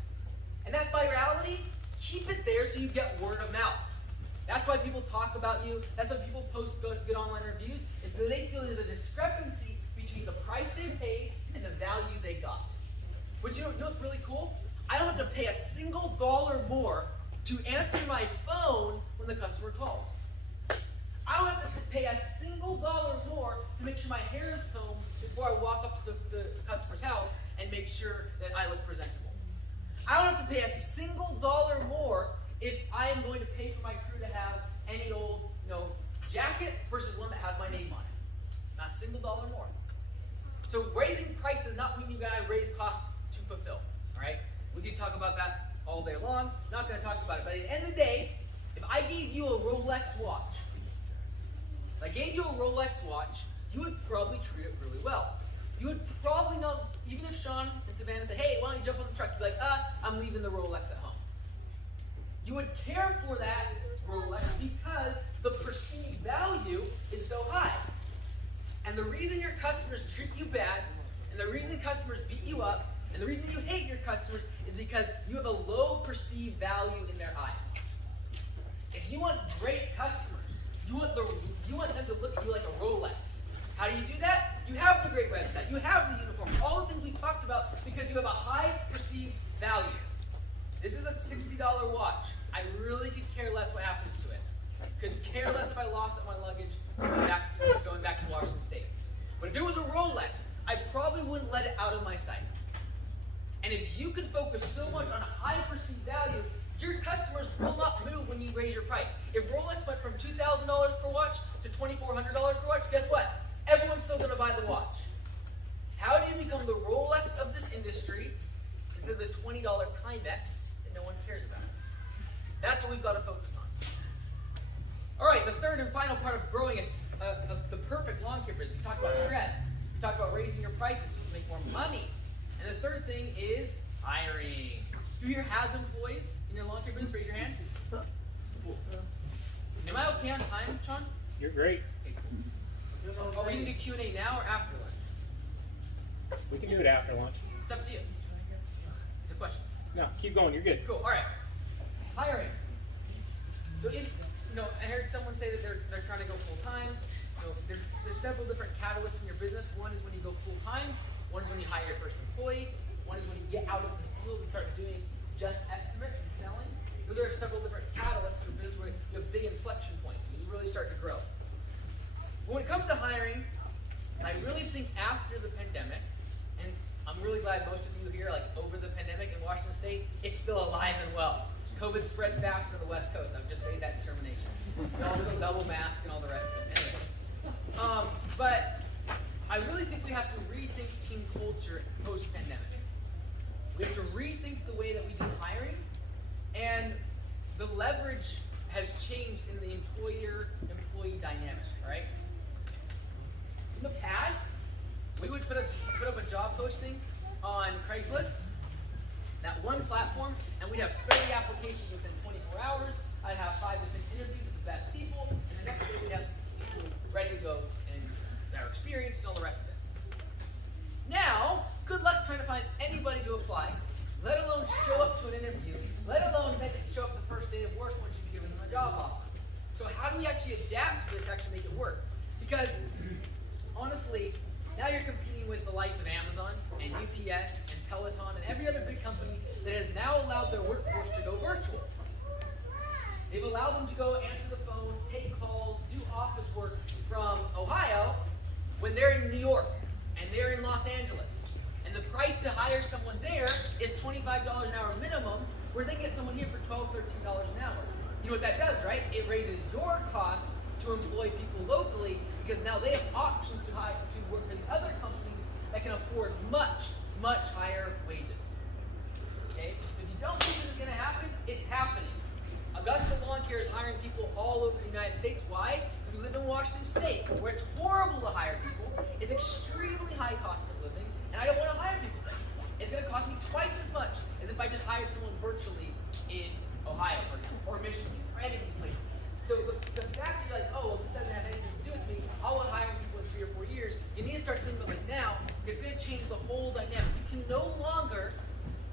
and that virality, keep it there so you get word of mouth. That's why people talk about you. That's why people post good online reviews, is that they feel there's a discrepancy between the price they paid and the value they got. But you know what's really cool? I don't have to pay a single dollar more to answer my phone when the customer calls. I don't have to pay a single dollar more to make sure my hair is combed before I walk up to the customer's house and make sure that I look presentable. I don't have to pay a single dollar more if I am going to pay for my crew to have any old jacket versus one that has my name on it. Not a single dollar more. So raising price does not mean you gotta raise cost to fulfill. All right? We can talk about that all day long. Not going to talk about it. But at the end of the day, if I gave you a Rolex watch, you would probably treat it really well. You would probably not, even if Sean and Savannah said, hey, why don't you jump on the truck? You'd be like, I'm leaving the Rolex at home. You would care for that Rolex because the perceived value is so high. And the reason your customers treat you bad, and the reason customers beat you up, and the reason you hate your customers is because you have a low perceived value in their eyes. If you want great customers, you want them to look at you like a Rolex. How do you do that? You have the great website. You have the uniform. All the things we talked about because you have a high perceived value. This is a $60 watch. I really could care less what happens to it. Could care less if I lost it in my luggage going back to Washington State. But if it was a Rolex, I probably wouldn't let it out of my sight. And if you can focus so much on a high perceived value, your customers will not move when you raise your price. If Rolex went from $2,000 per watch to $2,400 per watch, guess what? Everyone's still going to buy the watch. How do you become the Rolex of this industry instead of the $20 Timex that no one cares about? That's what we've got to focus on. All right, the third and final part of growing the perfect lawn care business. We talked about stress. We talked about raising your prices so you can make more money. And the third thing is hiring. Who here has employees in your lawn care business? Raise your hand. Cool. Am I okay on time, Sean? You're great. Oh, we need to do Q&A now or after lunch? We can do it after lunch. It's up to you. It's a question. No, keep going. You're good. Cool. All right. Hiring. So if I heard someone say that they're trying to go full time. There's several different catalysts in your business. One is when you go full time. One is when you hire your first employee. One is when you get out of the field and start doing just estimates and selling. Those are several different catalysts in your business where you have big inflection points when you really start to grow. When it comes to hiring, I really think after the pandemic, and I'm really glad most of you here, like over the pandemic in Washington State, it's still alive and well. COVID spreads faster on the West Coast. I've just made that determination. And also double mask and all the rest of it. Anyway. But I really think we have to rethink team culture post-pandemic. We have to rethink the way that we do hiring, and the leverage has changed in the employer-employee dynamic, right? In the past, we would put up a job posting on Craigslist, that one platform, and we'd have 30 applications within 24 hours. I'd have 5 to 6 interviews with the best people, and the next day we'd have people ready to go and their experience and all the rest of it. Now, good luck trying to find anybody to apply, let alone show up to an interview, let alone then show up the first day of work once you've given them a job offer. So how do we actually adapt to this to actually make it work? Because honestly, now you're competing with the likes of Amazon and UPS and Peloton and every other big company that has now allowed their workforce to go virtual. They've allowed them to go answer the phone, take calls, do office work from Ohio when they're in New York and they're in Los Angeles. And the price to hire someone there is $25 an hour minimum, where they get someone here for $12, $13 an hour. You know what that does, right? It raises your costs to employ people locally, because now they have options to work for the other companies that can afford much, much higher wages. Okay? If you don't think this is going to happen, it's happening. Augusta Lawn Care is hiring people all over the United States. Why? Because we live in Washington State, where it's horrible to hire people. It's extremely high cost of living, and I don't want to hire people there. It's going to cost me twice as much as if I just hired someone virtually in Ohio, for example, or Michigan, or any of these places. So the fact that you're like, oh, well, this doesn't have anything to do with me, I'll hire people in 3 or 4 years, you need to start thinking about this now, because it's going to change the whole dynamic. You can no longer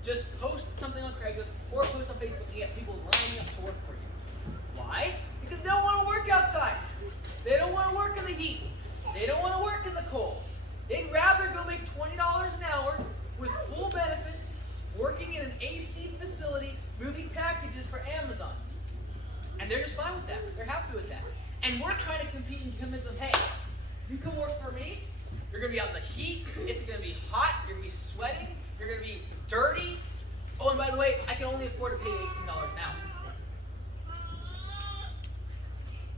just post something on Craigslist or post on Facebook and get people lining up to work for you. Why? Because they don't want to work outside. They don't want to work in the heat. They don't want to work in the cold. They'd rather go make $20 an hour with full benefits, working in an AC facility, moving packages for Amazon. And they're just fine with that. They're happy with that. And we're trying to compete and convince them, hey, you come work for me, you're going to be out in the heat, it's going to be hot, you're going to be sweating, you're going to be dirty. Oh, and by the way, I can only afford to pay $18 an hour.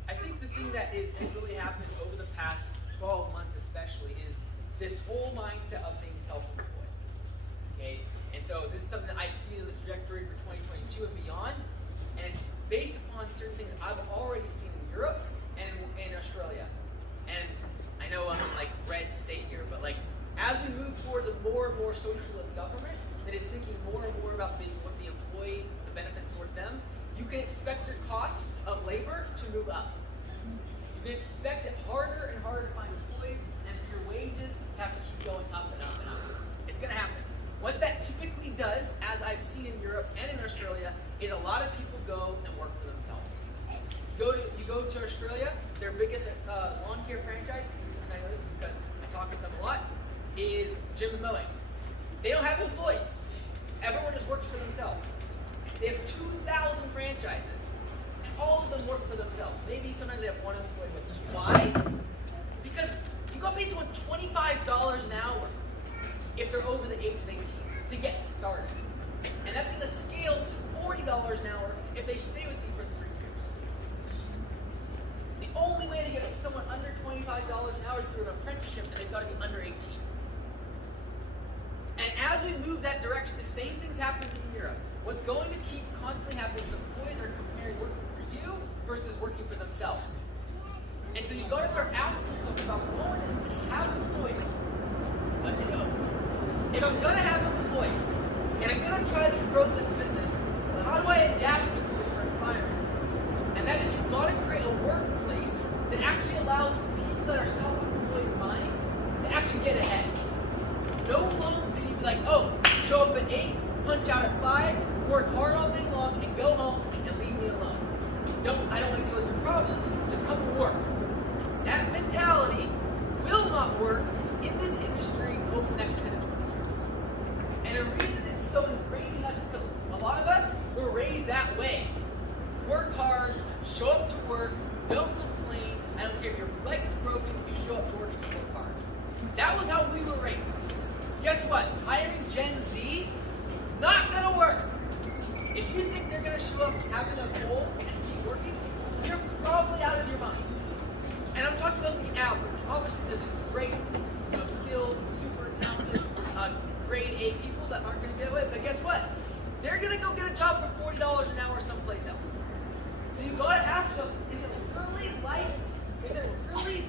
I think the thing that has really happened over the past 12 months especially is this whole mindset of being self-employed. Okay? And so this is something that I see in the trajectory for 2022 and beyond, and it's based upon certain things I've already seen in Europe and in Australia. And I know I'm in like red state here, but like as we move towards a more and more socialist government that is thinking more and more about what the employees, the benefits towards them, you can expect your cost of labor to move up. You can expect it harder and harder to find employees, and your wages have to keep going up and up and up. It's going to happen. What that typically does, as I've seen in Europe and in Australia, is a lot of people go and work for themselves. You go to Australia, their biggest lawn care franchise, and I know this is because I talk with them a lot, is Jim's Mowing. They don't have employees. Everyone just works for themselves. They have 2,000 franchises, and all of them work for themselves. Maybe sometimes they have one employee, but why? Because you got paid someone $25 an hour if they're over the age of 18 to get started. And that's going to scale to $40 an hour if they stay with you for 3 years. The only way to get someone under $25 an hour is through an apprenticeship, and they've got to be under 18. And as we move that direction, the same thing's happening in Europe. What's going to keep constantly happening is employees are comparing working for you versus working for themselves. And so you've got to start asking yourself about going to have employees. But you know, if I'm going to have employees, and I'm going to try to grow this business, how do I adapt to the different environment? And that is, you've got to create a workplace that actually allows people that are self-employed in mind to actually get ahead. No longer can you be like, oh, show up at 8, punch out at 5, work hard all day long, and go home and leave me alone. I don't want to deal with your problems, just come to work. That mentality will not work in this industry over the next 10 to 20 years. And the reason it's so ingrained in us is because a lot of us were raised that way. Work hard, show up to work, don't complain. I don't care if your leg is broken, you show up to work and you work hard. That was how we were raised. Guess what? Hiring Gen Z, not gonna work. If you think they're gonna show up having a goal and keep working, you're probably out of your mind. And I'm talking about the average. Obviously, there's a great, skilled, super talented, grade A people that aren't gonna get away. But guess what? They're gonna go get a job for $40 an hour someplace else. So you gotta ask yourself, is it really life? Is it really?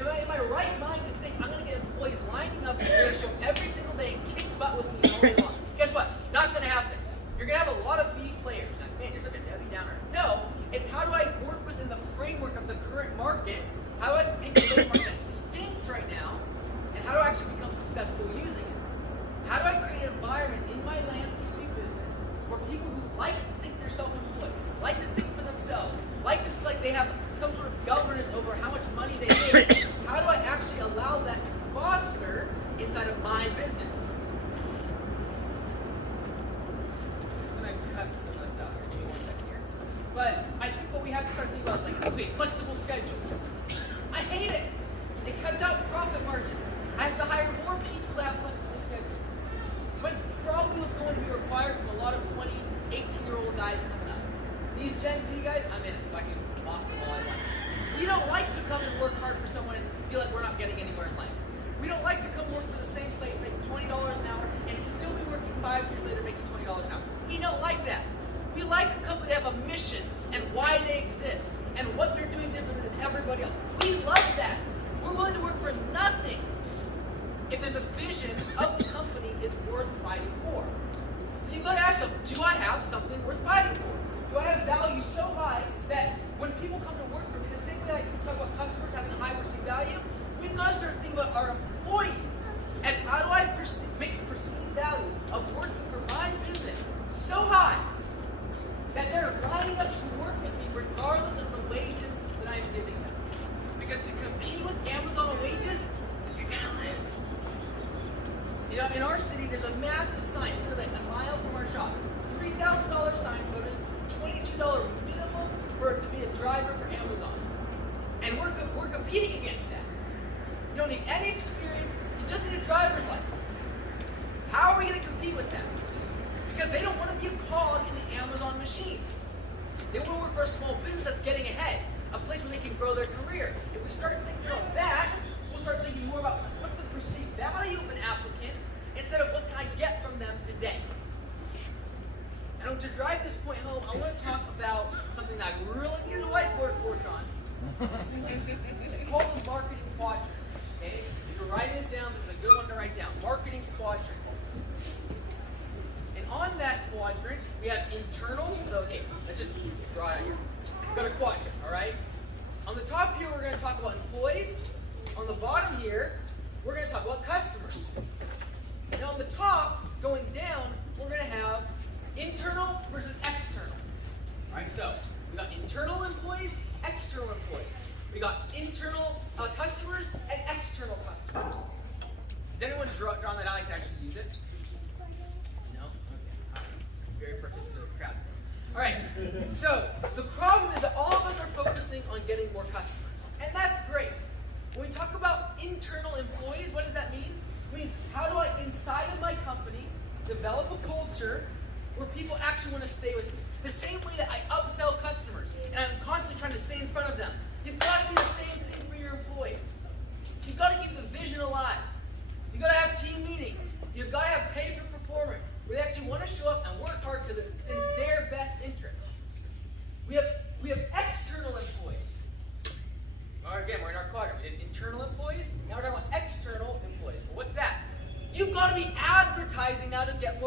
Am I right mind to think I'm going to get employees lining up and they're going to show up every single day and kick butt with me all day long? Guess what? Not going to happen. You're going to have a lot of B players. Now, man, you're such a Debbie Downer. No, it's how do I work within the framework of the current market? How do I take the labor market that stinks right now, and how do I actually become successful using it? How do I create an environment in my landscaping business where people who like to think they're self-employed, like to think for themselves, like to feel like they have some sort of governance over how much money they make, how do I actually allow that to foster inside of my business? I'm going to cut some of this out here. Give me 1 second here. But I think what we have to start thinking about is like, okay, flexible schedules. I hate it. It cuts out profit margins. I have to hire more people to have flexible schedules. But it's probably what's going to be required from a lot of 20, 18-year-old guys coming up. These Gen Z guys, I'm in it, so I can mock them all I want. We don't like to come and work hard for someone and feel like we're not getting anywhere in life. We don't like to come work for the same place, making $20 an hour, and still be working 5 years later making $20 an hour. We don't like that. We like a company that have a mission and why they exist and what they're doing different than everybody else. We love that. We're willing to work for nothing if there's a vision of the company is worth fighting for. So you've got to ask yourself, do I have something worth fighting for? Do I have value so high that when people come to work for me, the same way I talk about customers having a high perceived value, we've got to start thinking about our employees as how do I make the perceived value of working for my business so high that they're lining up to work with me regardless of the wages that I'm giving them. Because to compete with Amazon on wages, you're going to lose. In our city, there's a massive sign, literally a mile from our shop. $3,000 sign notice, $22 minimum for it to be a driver for Amazon. And we're competing against that. You don't need any experience, you just need a driver's license. How are we going to compete with that? Because they don't want to be a cog in the Amazon machine. They want to work for a small business that's getting ahead, a place where they can grow their career. If we start thinking about that, we'll start thinking more about what's the perceived value of an applicant instead of what can I get from them today. write this down. This is a good one to write down. Marketing quadrant. And on that quadrant, we have internal. So, okay, let's just draw it out here. We've got a quadrant, all right? On the top here, we're going to talk about employees. On the bottom here, we're going to talk about customers. And on the top, going down, we're going to have internal versus external. All right, so we got internal employees, external employees. We got internal customers and external customers. Has anyone drawn that out? I can actually use it. No? Okay. Very participative crowd. All right. So the problem is that all of us are focusing on getting more customers, and that's great. When we talk about internal employees, what does that mean? It means how do I, inside of my company, develop a culture where people actually want to stay with me? The same way that I upsell customers, and I'm constantly trying to stay in front of them. You've got to do the same thing for your employees. You've got to keep the vision alive. You've got to have team meetings. You've got to have pay for performance, where they actually want to show up and work hard in their best interest. We have external employees. All right, again, we're in our quadrant. We did internal employees. Now we're talking about external employees. Well, what's that? You've got to be advertising now to get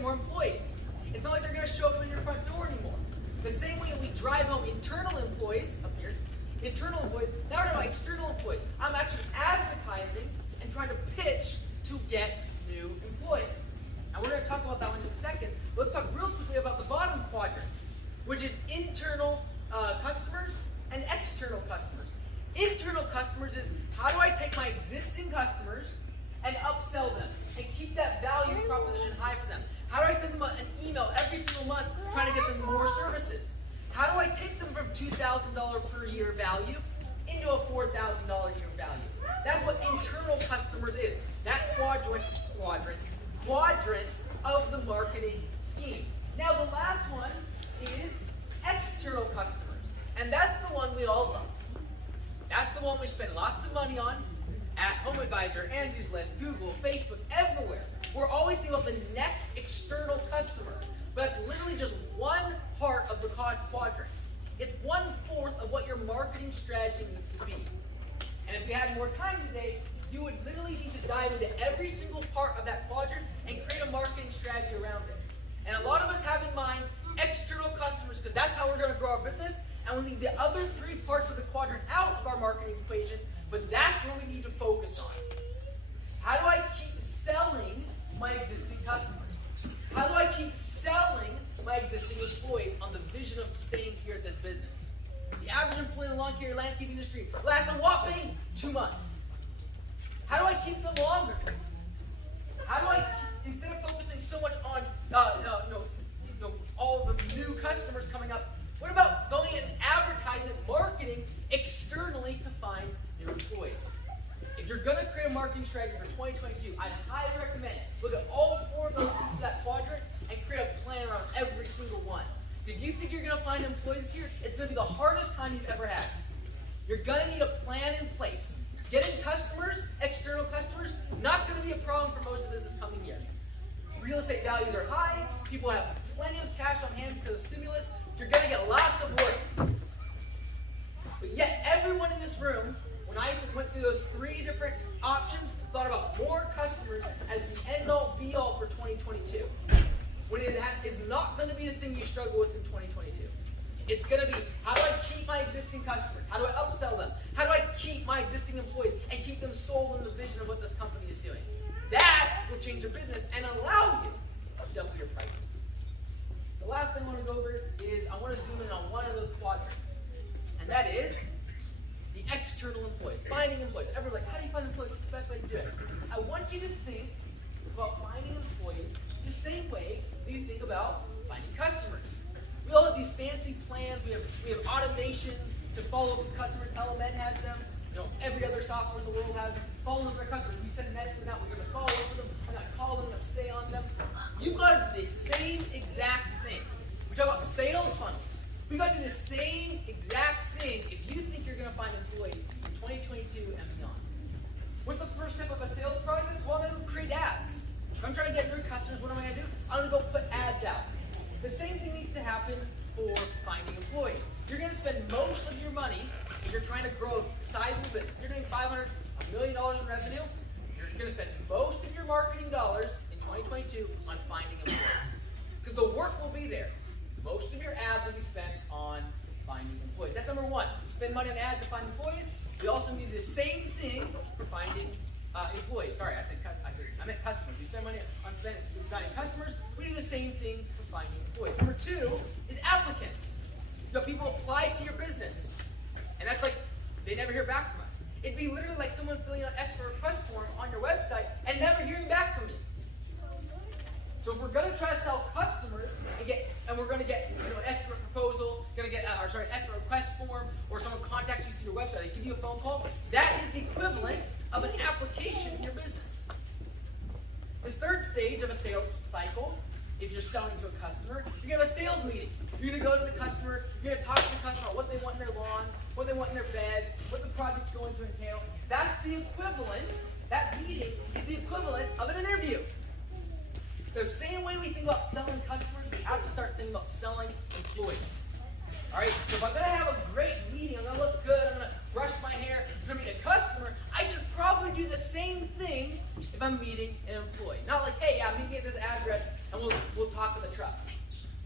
more employees. It's not like they're going to show up in your front door anymore. The same way that we drive home internal employees up here, internal employees. Now we're talking about external employees. I'm actually advertising and trying to pitch to get new employees. And we're going to talk about that one in just a second. But let's talk real quickly about the bottom quadrants, which is internal customers and external customers. Internal customers is how do I take my existing customers and upsell them and keep that value proposition high for them? How do I send them an email every single month trying to get them more services? How do I take them from $2,000 per year value into a $4,000 year value? That's what internal customers is. That quadrant of the marketing scheme. Now the last one is external customers. And that's the one we all love. That's the one we spend lots of money on at HomeAdvisor, Angie's List, Google, Facebook, everywhere. We're always thinking about the next external customer. But that's literally just one part of the quadrant. It's 1/4 of what your marketing strategy needs to be. And if we had more time today, you would literally need to dive into every single part of that quadrant and create a marketing strategy around it. And a lot of us have in mind external customers because that's how we're going to grow our business. And we leave the other 3 parts of the quadrant out of our marketing equation, but that's what we need to focus on. How do I keep selling my existing customers? How do I keep selling my existing employees on the vision of staying here at this business? The average employee in the lawn care landscaping industry lasts a whopping 2 months. How do I keep them longer? How do I, instead of focusing so much on all of the new customers coming up, what about going and advertising, marketing externally to find new employees? If you're going to create a marketing strategy for 2022, I'd highly recommend look at all 4 of those pieces of that quadrant and create a plan around every single one. If you think you're going to find employees here, it's going to be the hardest time you've ever had. You're going to need a plan in place. Getting customers, external customers, not going to be a problem for most of this coming year. Real estate values are high. People have plenty of cash on hand because of stimulus. You're going to get lots of work. But yet, everyone in this room, when I went through those 3 different options, thought about more customers as the end-all, be-all for 2022. When it is not going to be the thing you struggle with in 2022. It's going to be, how do I keep my existing customers? How do I upsell them? How do I keep my existing employees and keep them sold in the vision of what this company is doing? That will change your business and allow you to double your prices. The last thing I want to go over is I want to zoom in on one of those quadrants. And that is the external employees, finding employees. Everyone's like, how do you find employees? What's the best way to do it? I want you to think about finding employees the same way that you think about finding customers. We all have these fancy plans. We have automations to follow up with customers. Element has them. Every other software in the world has them. Follow up with our customers. We send medicine out. We're going to follow up with them. I'm going to call them. I'm going to stay on them. You've got to do the same exact thing. We talk about sales funnels. We've got to do the same exact thing if you think you're going to find employees in 2022 and beyond. What's the first step of a sales process? Well, I'm going to create ads. If I'm trying to get new customers, what am I going to do? I'm going to go put ads out. The same thing needs to happen for finding employees. You're going to spend most of your money if you're trying to grow a sizable business. If you're doing $500, $1 $1 million in revenue, you're going to spend most of your marketing dollars in 2022 on finding employees. Because the work will be there. Most of your ads will be spent on finding employees. That's number one. You spend money on ads to find employees. We also need the same thing for finding employees. Sorry, I meant customers. You spend money on finding customers. We do the same thing for finding employees. Number two is applicants. You know, people apply to your business, and that's like they never hear back from us. It'd be literally like someone filling out an escrow request form on your website and never hearing back from you. So if we're going to try to sell customers and we're going to get an estimate proposal, an estimate request form, or someone contacts you through your website, they give you a phone call, that is the equivalent of an application in your business. This third stage of a sales cycle, if you're selling to a customer, you're going to have a sales meeting. You're going to go to the customer, you're going to talk to the customer about what they want in their lawn, what they want in their bed, what the project's going to entail. That's the equivalent, that meeting is the equivalent of an interview. The same way we think about selling customers, we have to start thinking about selling employees. Alright, so if I'm going to have a great meeting, I'm going to look good, I'm going to brush my hair, I'm going to meet a customer, I should probably do the same thing if I'm meeting an employee. Not like, hey, yeah, meet me at this address and we'll talk to the truck.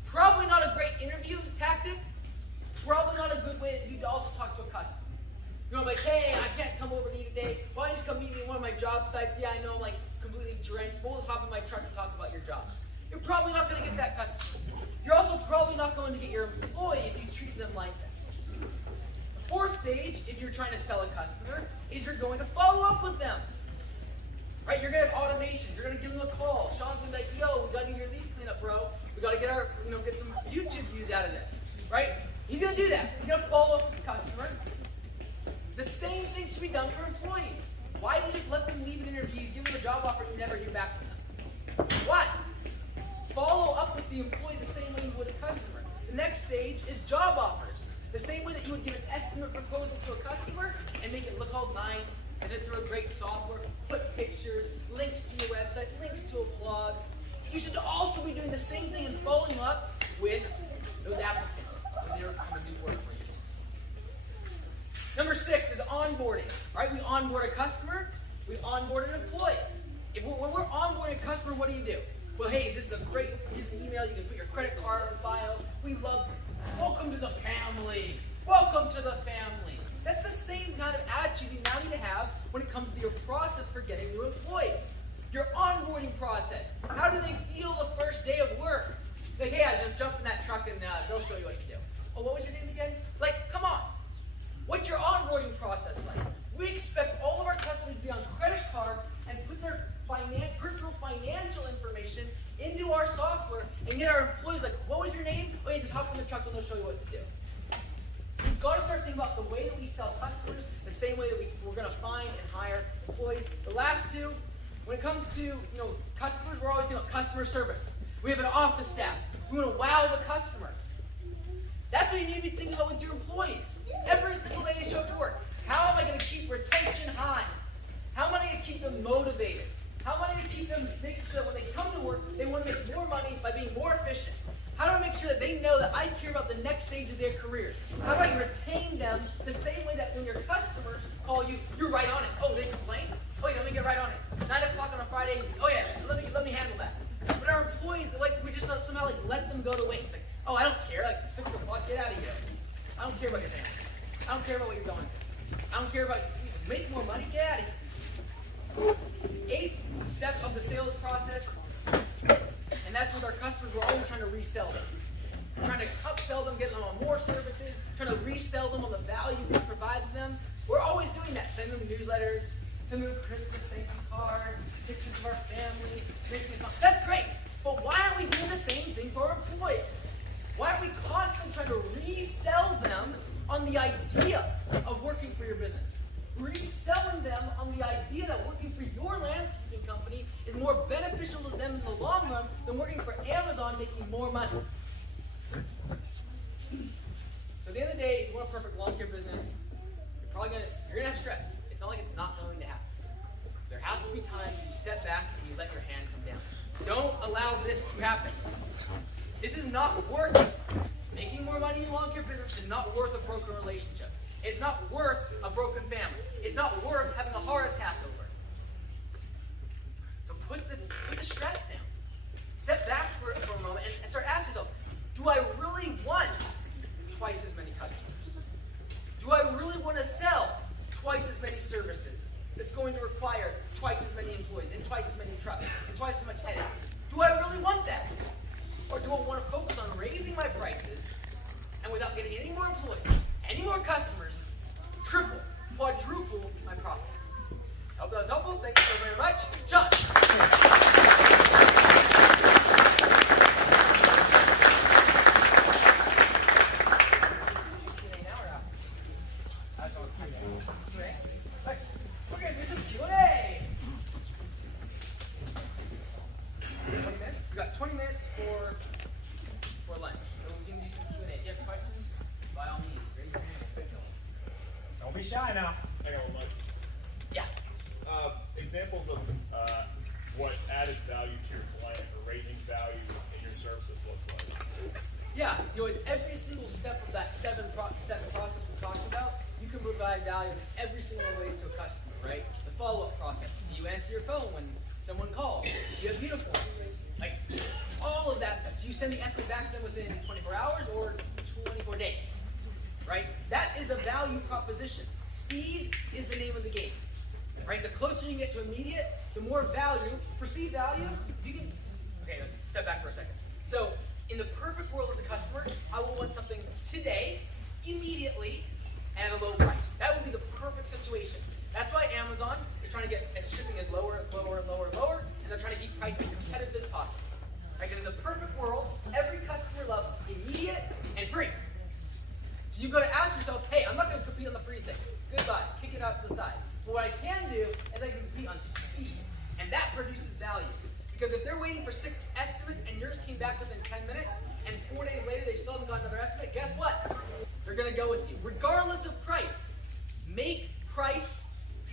Probably not a great interview tactic, probably not a good way for you to also talk to a customer. You know, like, hey, I can't come over to you today. Why don't you just come meet me at one of my job sites? Yeah, I know I'm like completely drenched. We'll just hop in my truck and talk about your job. You're probably not going to get that customer. You're also probably not going to get your employee if you treat them like this. The fourth stage, if you're trying to sell a customer, is you're going to follow up with them. Right? You're going to have automation. You're going to give them a call. Sean's going to be like, yo, we got to do your lead cleanup, bro. We got to get our, get some YouTube views out of this. Right? He's going to do that. He's going to follow up with the customer. The same thing should be done for employees. Why do you just let them leave an interview, give them a job offer, and you never hear back from them? Why? Follow up with the employee the same way you would a customer. The next stage is job offers. The same way that you would give an estimate proposal to a customer and make it look all nice, send it through a great software, put pictures, links to your website, links to a blog. You should also be doing the same thing and following up with those applicants when they're coming to do work for you. Number 6 is onboarding. All right, we onboard a customer, we onboard an employee. When we're onboarding a customer, what do? Well, hey, this is a great email. You can put your credit card on file. We love you. Welcome to the family. Welcome to the family. That's the same kind of attitude you now need to have when it comes to your process for getting new employees. Your onboarding process. How do they feel the first day of work? Like, hey, I just jumped in that truck and they'll show you what to do. Oh, what was your name again? Like, come on. What's your onboarding process like? We expect all of our customers to be on credit cards and put their personal financial information into our software and get our employees like, what was your name? Oh, yeah, just hop in the truck and they'll show you what to do. We've got to start thinking about the way that we sell customers, the same way that we're going to find and hire employees. The last two, when it comes to customers, we're always thinking about customer service. We have an office staff. We want to wow the customer. That's what you need to be thinking about with your employees. Every single day they show up to work. How am I going to keep retention high? How am I going to keep them motivated? How am I going to keep them making sure that when they come to work, they want to make more money by being more efficient? How do I make sure that they know that I care about the next stage of their career? How do I retain them the same way that when your customers call you, you're right on it. Oh, they complain? Oh, yeah, let me get right on it. 9 o'clock on a Friday, oh yeah, let me handle that. But our employees, we just somehow let them go to waste. Like, oh, I don't care. Like 6 o'clock, get out of here. I don't care about your family. I don't care about what you're going through. I don't care about making more money. Get out of here. 8th step of the sales process, and that's with our customers. We're always trying to resell them. We're trying to upsell them, get them on more services, trying to resell them on the value we provide to them. We're always doing that. Send them newsletters, send them Christmas thank you cards, pictures of our family, making a song. That's great. But why aren't we doing the same thing for our employees? Why are we constantly trying to resell them on the idea of working for your business? Reselling them on the idea that working for your landscaping company is more beneficial to them in the long run than working for Amazon making more money. So at the end of the day, if you want a perfect lawn care business, you're gonna have stress. It's not like it's not going to happen. There has to be times you step back and you let your hand come down. Don't allow this to happen. This is not worth it. Making more money in lawn care business is not worth a broken relationship. It's not worth a broken family. It's not worth having a heart attack over. So put the stress down. Step back for a moment and start asking yourself, do I really want twice as many customers? Do I really want to sell twice as many services that's going to require twice as many employees and twice as many trucks and twice as much headache? Do I really want that? Or do I want to focus on raising my prices and without getting any more employees, any more customers, triple, quadruple my profits? I hope that was helpful. Thank you so very much. John. We're going to do some Q&A. 20 minutes? We've got 20 minutes for lunch. So we can do some Q&A. If you have questions, by all means, raise your hand. Don't be shy now. I got one, Mike. Yeah. Examples of what added value to your client or raising value in your services looks like. Yeah, it's every single step of that step process we're talking about. You can provide value in every single ways to a customer, right? The follow-up process. Do you answer your phone when someone calls? Do you have uniforms? Like, all of that stuff. Do you send the estimate back to them within 24 hours or 24 days? Right? That is a value proposition. Speed is the name of the game. Right? The closer you get to immediate, the more value, perceived value, you can... Okay, step back for a second. So, in the perfect world as a customer, I will want something today, immediately, and at a low price. That would be the perfect situation. That's why Amazon is trying to get shipping as lower, and they're trying to keep prices competitive as possible. Right? Because in the perfect world, every customer loves immediate and free. So you've got to ask yourself, hey, I'm not going to compete on the free thing. Goodbye. Kick it out to the side. But what I can do is I can compete on speed. And that produces value. Because if they're waiting for 6 estimates and yours came back within 10 minutes, and 4 days later they still haven't got another estimate, guess what? They're going to go with you. Regardless of price, make price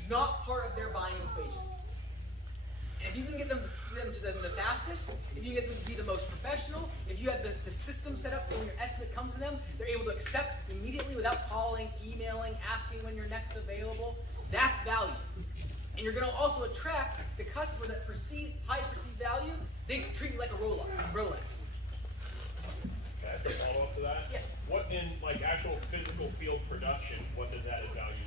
not part of their buying equation. And if you can get them to the fastest, if you get them to be the most professional, if you have the system set up so when your estimate comes to them, they're able to accept immediately without calling, emailing, asking when you're next available, that's value. And you're going to also attract the customer that high perceived value. They treat you like a Rolex. Okay, to follow up to that? Yeah. What in like actual physical field production, what does added value